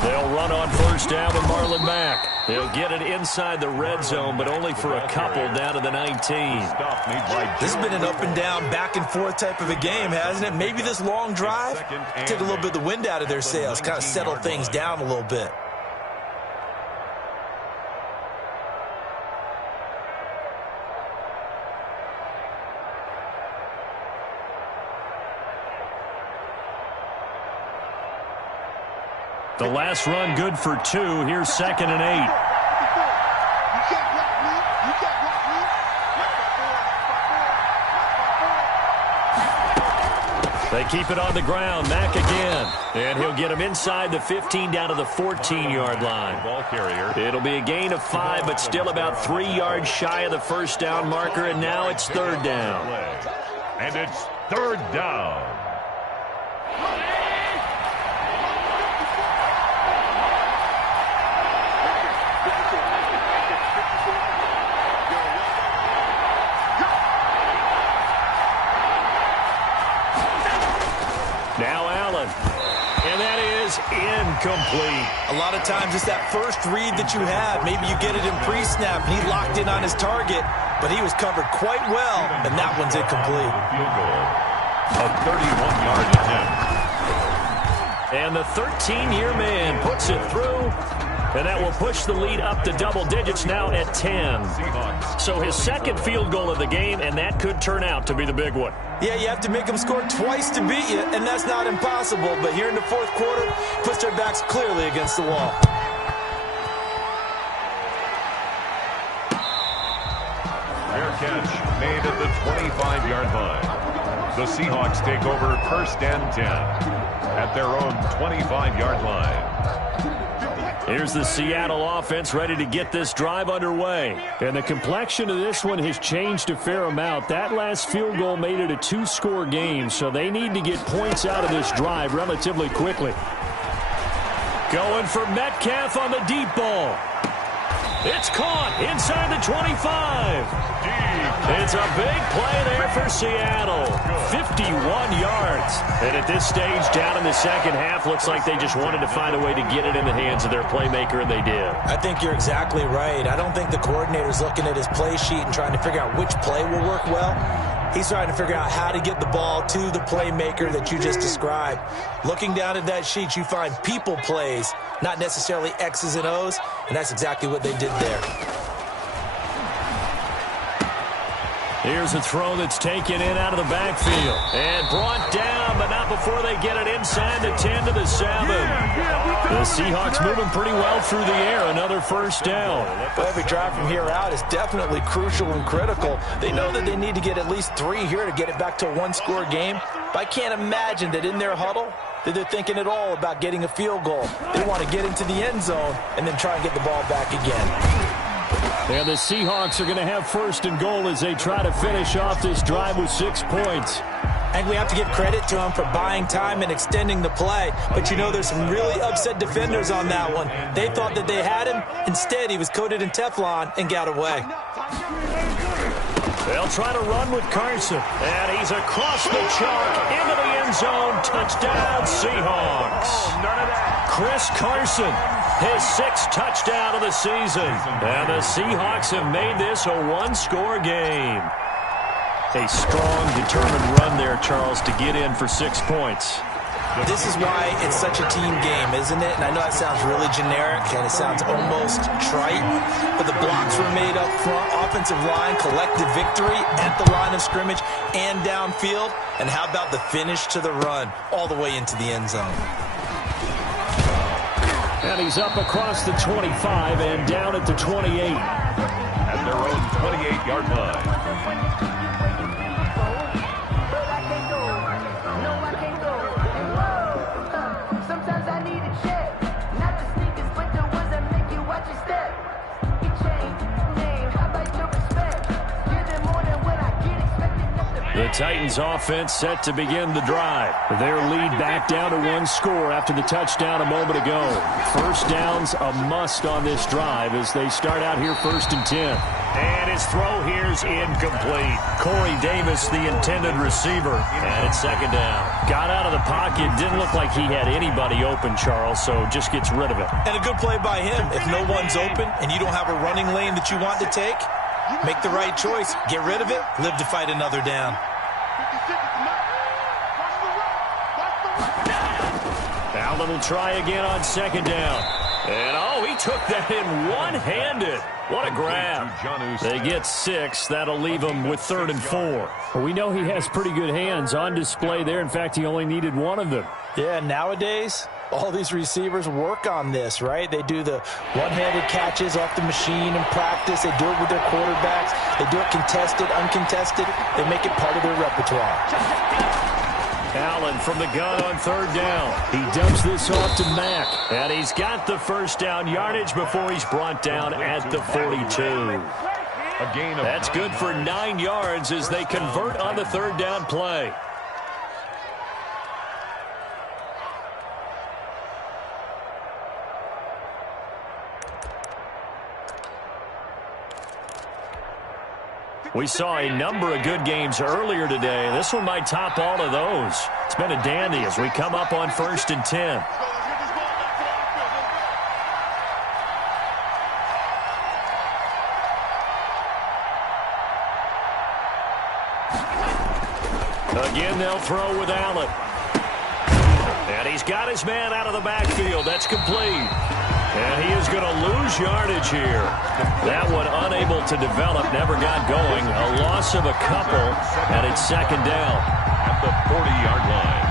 They'll run on 1st down with Marlon Mack. They'll get it inside the red zone, but only for a couple down to the 19. This has been an up and down, back and forth type of a game, hasn't it? Maybe this long drive take a little bit of the wind out of their sails, kind of settle things down a little bit. The last run good for 2. Here's 2nd and 8. They keep it on the ground. Mack again. And he'll get him inside the 15 down to the 14-yard line. Ball carrier. It'll be a gain of 5, but still about 3 yards shy of the first down marker, and now it's third down. And it's third down. Now Allen. And that is incomplete. A lot of times it's that first read that you have. Maybe you get it in pre-snap, and he locked in on his target, but he was covered quite well, and that one's incomplete. Field goal. A 31-yard attempt. And the 13-year man puts it through. And that will push the lead up to double digits now at 10. So his second field goal of the game, and that could turn out to be the big one. Yeah, you have to make them score twice to beat you, and that's not impossible. But here in the fourth quarter, puts their backs clearly against the wall. Fair catch made at the 25-yard line. The Seahawks take over first and 10 at their own 25-yard line. Here's the Seattle offense ready to get this drive underway. And the complexion of this one has changed a fair amount. That last field goal made it a 2-score game, so they need to get points out of this drive relatively quickly. Going for Metcalf on the deep ball. It's caught inside the 25. It's a big play there for Seattle. 51 yards. And at this stage, down in the second half, looks like they just wanted to find a way to get it in the hands of their playmaker, and they did. I think you're exactly right. I don't think the coordinator's looking at his play sheet and trying to figure out which play will work well. He's trying to figure out how to get the ball to the playmaker that you just described. Looking down at that sheet, you find people plays, not necessarily X's and O's, and that's exactly what they did there. Here's a throw that's taken in out of the backfield. And brought down, but not before they get it inside the 10 to the 7. The Seahawks moving pretty well through the air. Another first down. Well, every drive from here out is definitely crucial and critical. They know that they need to get at least 3 here to get it back to a 1-score game. But I can't imagine that in their huddle that they're thinking at all about getting a field goal. They want to get into the end zone and then try and get the ball back again. And the Seahawks are going to have first and goal as they try to finish off this drive with 6 points. And we have to give credit to him for buying time and extending the play. But, you know, there's some really upset defenders on that one. They thought that they had him. Instead, he was coated in Teflon and got away. They'll try to run with Carson. And he's across the chalk into the end zone. Touchdown, Seahawks. None of that. Chris Carson, his 6th touchdown of the season. And the Seahawks have made this a 1-score game. A strong, determined run there, Charles, to get in for 6 points. This is why it's such a team game, isn't it? And I know that sounds really generic and it sounds almost trite, but the blocks were made up front, offensive line, collective victory at the line of scrimmage and downfield. And how about the finish to the run all the way into the end zone? And he's up across the 25 and down at the 28. At their own 28-yard line. The Titans offense set to begin the drive. Their lead back down to 1 score after the touchdown a moment ago. First down's a must on this drive as they start out here 1st and 10. And his throw here's incomplete. Corey Davis, the intended receiver. And it's 2nd down. Got out of the pocket. Didn't look like he had anybody open, Charles, so just gets rid of it. And a good play by him. If no one's open and you don't have a running lane that you want to take, make the right choice. Get rid of it. Live to fight another down. Allen will try again on 2nd down. And, oh, he took that in one-handed. What a grab. They get 6. That'll leave him with 3rd and 4. Well, we know he has pretty good hands on display there. In fact, he only needed 1 of them. Yeah, nowadays, all these receivers work on this, right? They do the one-handed catches off the machine in practice. They do it with their quarterbacks. They do it contested, uncontested. They make it part of their repertoire. Allen from the gun on third down. He dumps this off to Mack. And he's got the first down yardage before he's brought down at the 42. That's good for 9 yards as they convert on the third down play. We saw a number of good games earlier today. This one might top all of those. It's been a dandy as we come up on 1st and 10. Again, they'll throw with Allen. And he's got his man out of the backfield. That's complete. And he is going to lose yardage here. That one unable to develop, never got going. A loss of a couple, and it's second down. At the 40-yard line.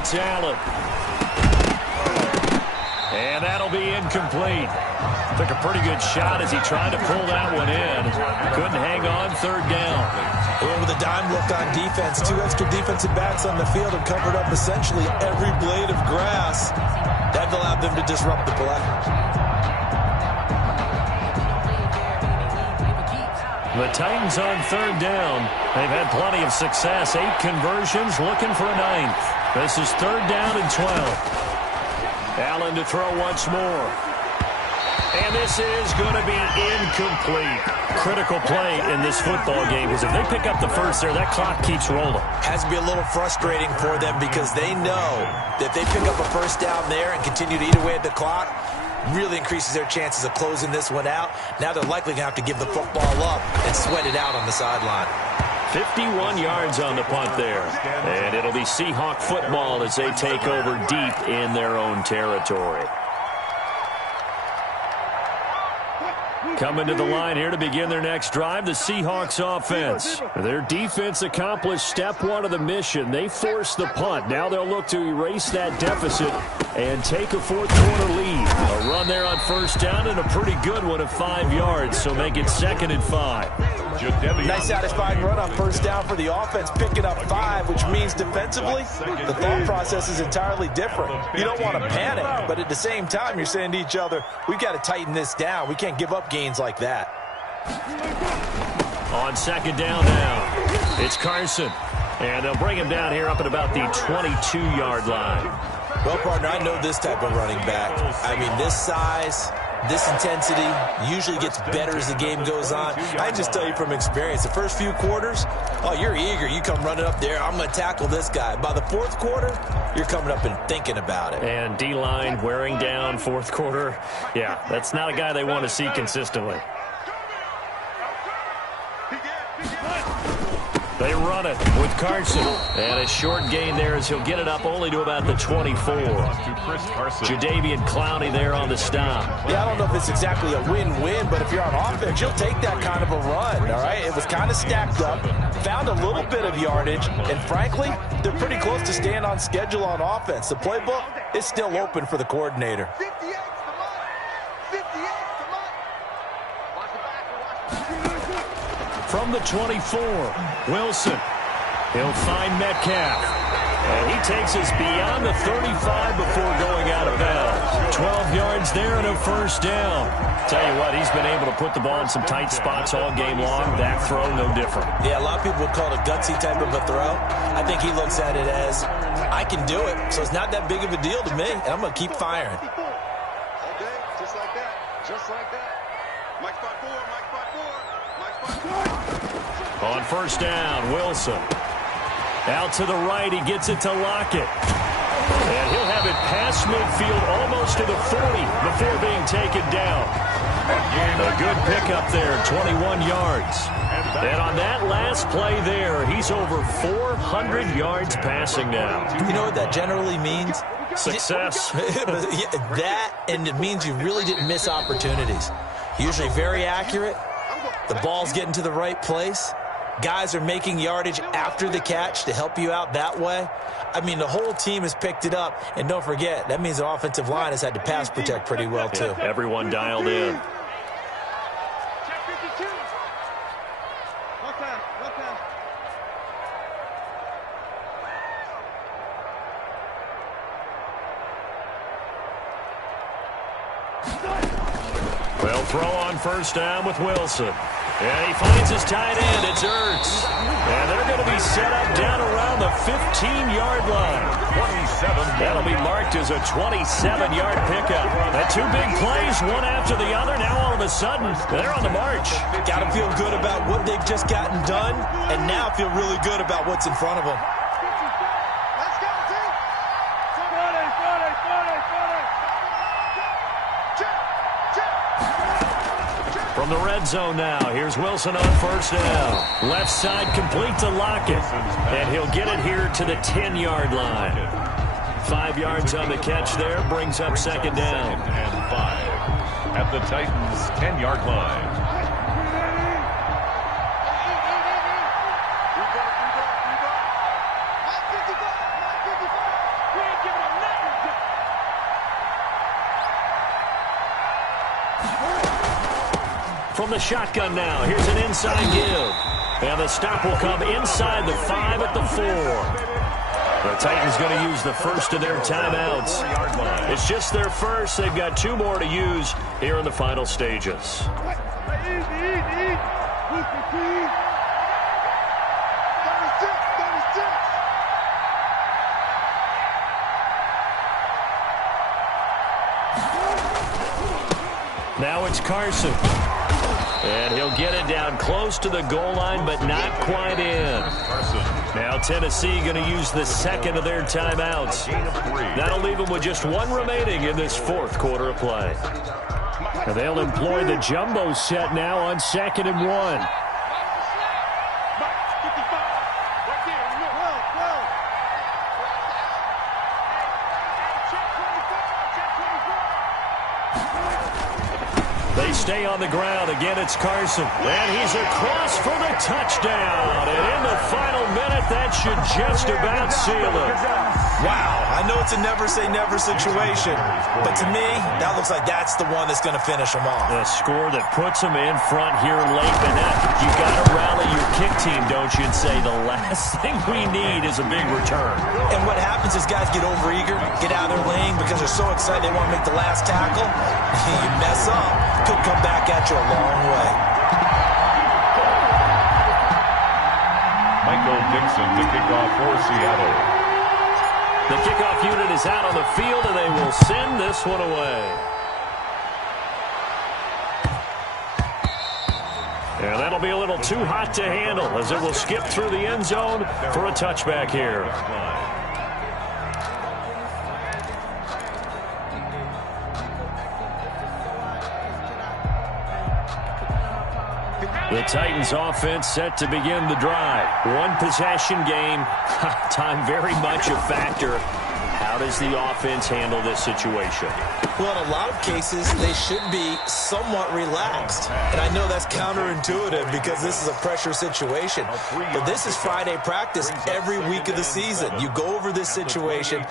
It's Allen. And that'll be incomplete. Took a pretty good shot as he tried to pull that one in. Couldn't hang on third down. Well, with a dime look on defense, 2 extra defensive backs on the field and covered up essentially every blade of grass. That allowed them to disrupt the play. The Titans on third down. They've had plenty of success. 8 conversions, looking for a 9th. This is third down and 12. Allen to throw once more. And this is going to be incomplete. Critical play in this football game because if they pick up the first there, that clock keeps rolling. Has to be a little frustrating for them because they know that if they pick up a first down there and continue to eat away at the clock, really increases their chances of closing this one out. Now they're likely going to have to give the football up and sweat it out on the sideline. 51 yards on the punt there. And it'll be Seahawk football as they take over deep in their own territory. Coming to the line here to begin their next drive, the Seahawks offense. Their defense accomplished step 1 of the mission. They forced the punt. Now they'll look to erase that deficit and take a fourth-quarter lead. A run there on first down and a pretty good one of 5 yards, so make it 2nd and 5. Nice satisfying run on first down for the offense, picking up 5, which means defensively, the thought process is entirely different. You don't want to panic, but at the same time, you're saying to each other, we've got to tighten this down. We can't give up gains like that. On second down now, it's Carson. And they'll bring him down here up at about the 22-yard line. Well, partner, I know this type of running back. I mean, this size, this intensity usually gets better as the game goes on. I just tell you from experience, the first few quarters, oh, you're eager. You come running up there, I'm going to tackle this guy. By the fourth quarter, you're coming up and thinking about it. And D-line wearing down fourth quarter. Yeah, that's not a guy they want to see consistently. They run it with Carson. And a short gain there as he'll get it up only to about the 24. Jadeveon Clowney there on the stop. Yeah, I don't know if it's exactly a win-win, but if you're on offense, you'll take that kind of a run, all right? It was kind of stacked up, found a little bit of yardage, and frankly, they're pretty close to staying on schedule on offense. The playbook is still open for the coordinator. From the 24, Wilson. He'll find Metcalf. And he takes us beyond the 35 before going out of bounds. 12 yards there and a first down. Tell you what, he's been able to put the ball in some tight spots all game long. That throw, no different. Yeah, a lot of people would call it a gutsy type of a throw. I think he looks at it as, I can do it, so it's not that big of a deal to me, and I'm going to keep firing. Okay, just like that. Just like that. Mike spot 4, Mike spot 4, Mike spot 4. On first down, Wilson. Out to the right, he gets it to Lockett. And he'll have it past midfield almost to the 40 before being taken down. A good pickup there, 21 yards. And on that last play there, he's over 400 yards passing now. You know what that generally means? Success. That, and it means you really didn't miss opportunities. Usually very accurate. The ball's getting to the right place. Guys are making yardage after the catch to help you out that way. I mean, the whole team has picked it up. And don't forget, that means the offensive line has had to pass protect pretty well, too. Everyone dialed in. Check 52. One time. Well, throw on first down with Wilson. And he finds his tight end. It's Ertz. And they're going to be set up down around the 15-yard line. 27. That'll be marked as a 27-yard pickup. And two big plays, one after the other. Now all of a sudden, they're on the march. Got to feel good about what they've just gotten done, and now feel really good about what's in front of them. Let's go, team. 40. Check. From the red zone now, here's Wilson on first down. Left side complete to Lockett. And he'll get it here to the 10-yard line. 5 yards on the catch there, brings up second down. And 5 at the Titans' 10-yard line. From the shotgun now, here's an inside give. And the stop will come inside the 5 at the 4. The Titans going to use the first of their timeouts. It's just their first. They've got 2 more to use here in the final stages. Now it's Carson. And he'll get it down close to the goal line, but not quite in. Now Tennessee going to use the second of their timeouts. That'll leave them with just 1 remaining in this 4th quarter of play. And they'll employ the jumbo set now on 2nd and 1. They stay on the ground. Again, it's Carson. And he's across for the touchdown. And in the final minute, that should just about seal it. Wow, I know it's a never-say-never situation, but to me, that looks like that's the one that's going to finish them off. The score that puts them in front here late, but you got to rally your kick team, don't you, and say the last thing we need is a big return. And what happens is guys get overeager, get out of their lane because they're so excited they want to make the last tackle. You mess up, could come back at you a long way. Michael Dixon to kick off for Seattle. The kickoff unit is out on the field, and they will send this one away. And that'll be a little too hot to handle as it will skip through the end zone for a touchback here. The Titans offense set to begin the drive. 1 possession game. Time very much a factor. How does the offense handle this situation? Well, in a lot of cases, they should be somewhat relaxed. And I know that's counterintuitive because this is a pressure situation. But this is Friday practice every week of the season. You go over this situation,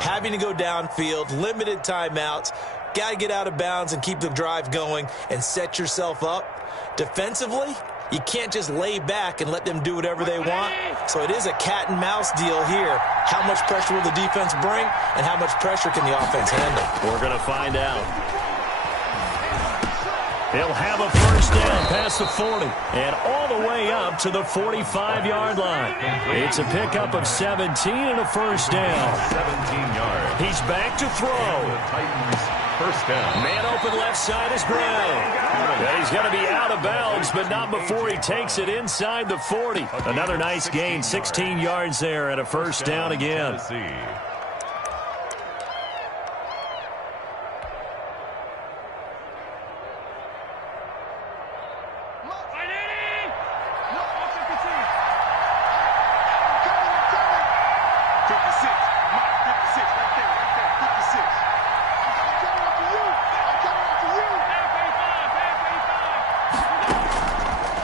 having to go downfield, limited timeouts, got to get out of bounds and keep the drive going and set yourself up. Defensively, you can't just lay back and let them do whatever they want. So it is a cat and mouse deal here. How much pressure will the defense bring, and how much pressure can the offense handle? We're going to find out. He'll have a first down past the 40 and all the way up to the 45-yard line. It's a pickup of 17 and a first down. 17 yards. He's back to throw. The Titans first down. Man open left side is Brown. And he's going to be out of bounds, but not before he takes it inside the 40. Another nice gain, 16 yards there and a first down again.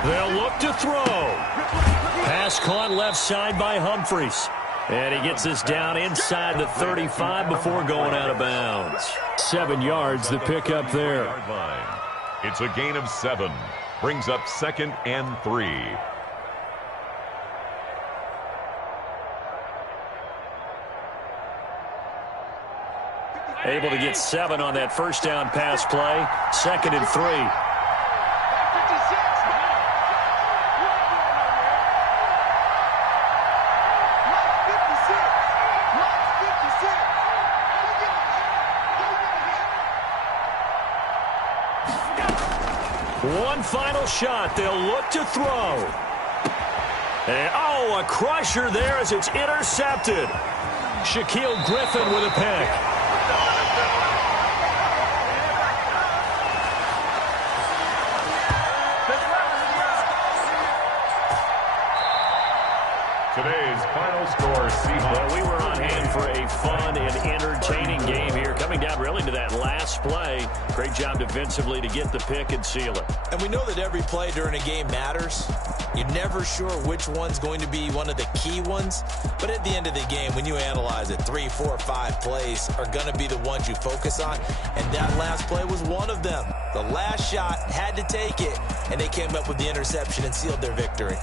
They'll look to throw. Pass caught left side by Humphries. And he gets this down inside the 35 before going out of bounds. 7 yards, the pickup there. It's a gain of 7. Brings up 2nd and 3. Able to get 7 on that first down pass play. 2nd and 3. One final shot. They'll look to throw. And, a crusher there as it's intercepted. Shaquille Griffin with a pick. Today's final score, Seahawks. Well, we were on hand for a fun and entertaining game here. Coming down really to that last play. Great job defensively to get the pick and seal it. And we know that every play during a game matters. You're never sure which one's going to be one of the key ones. But at the end of the game, when you analyze it, 3, 4, 5 plays are going to be the ones you focus on. And that last play was one of them. The last shot had to take it, and they came up with the interception and sealed their victory.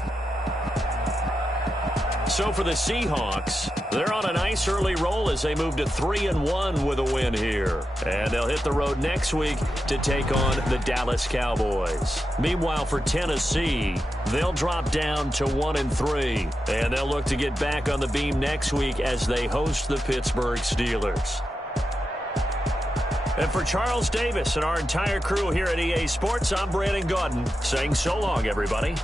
So for the Seahawks, they're on a nice early roll as they move to 3-1 with a win here. And they'll hit the road next week to take on the Dallas Cowboys. Meanwhile, for Tennessee, they'll drop down to 1-3. And they'll look to get back on the beam next week as they host the Pittsburgh Steelers. And for Charles Davis and our entire crew here at EA Sports, I'm Brandon Gaudin saying so long, everybody.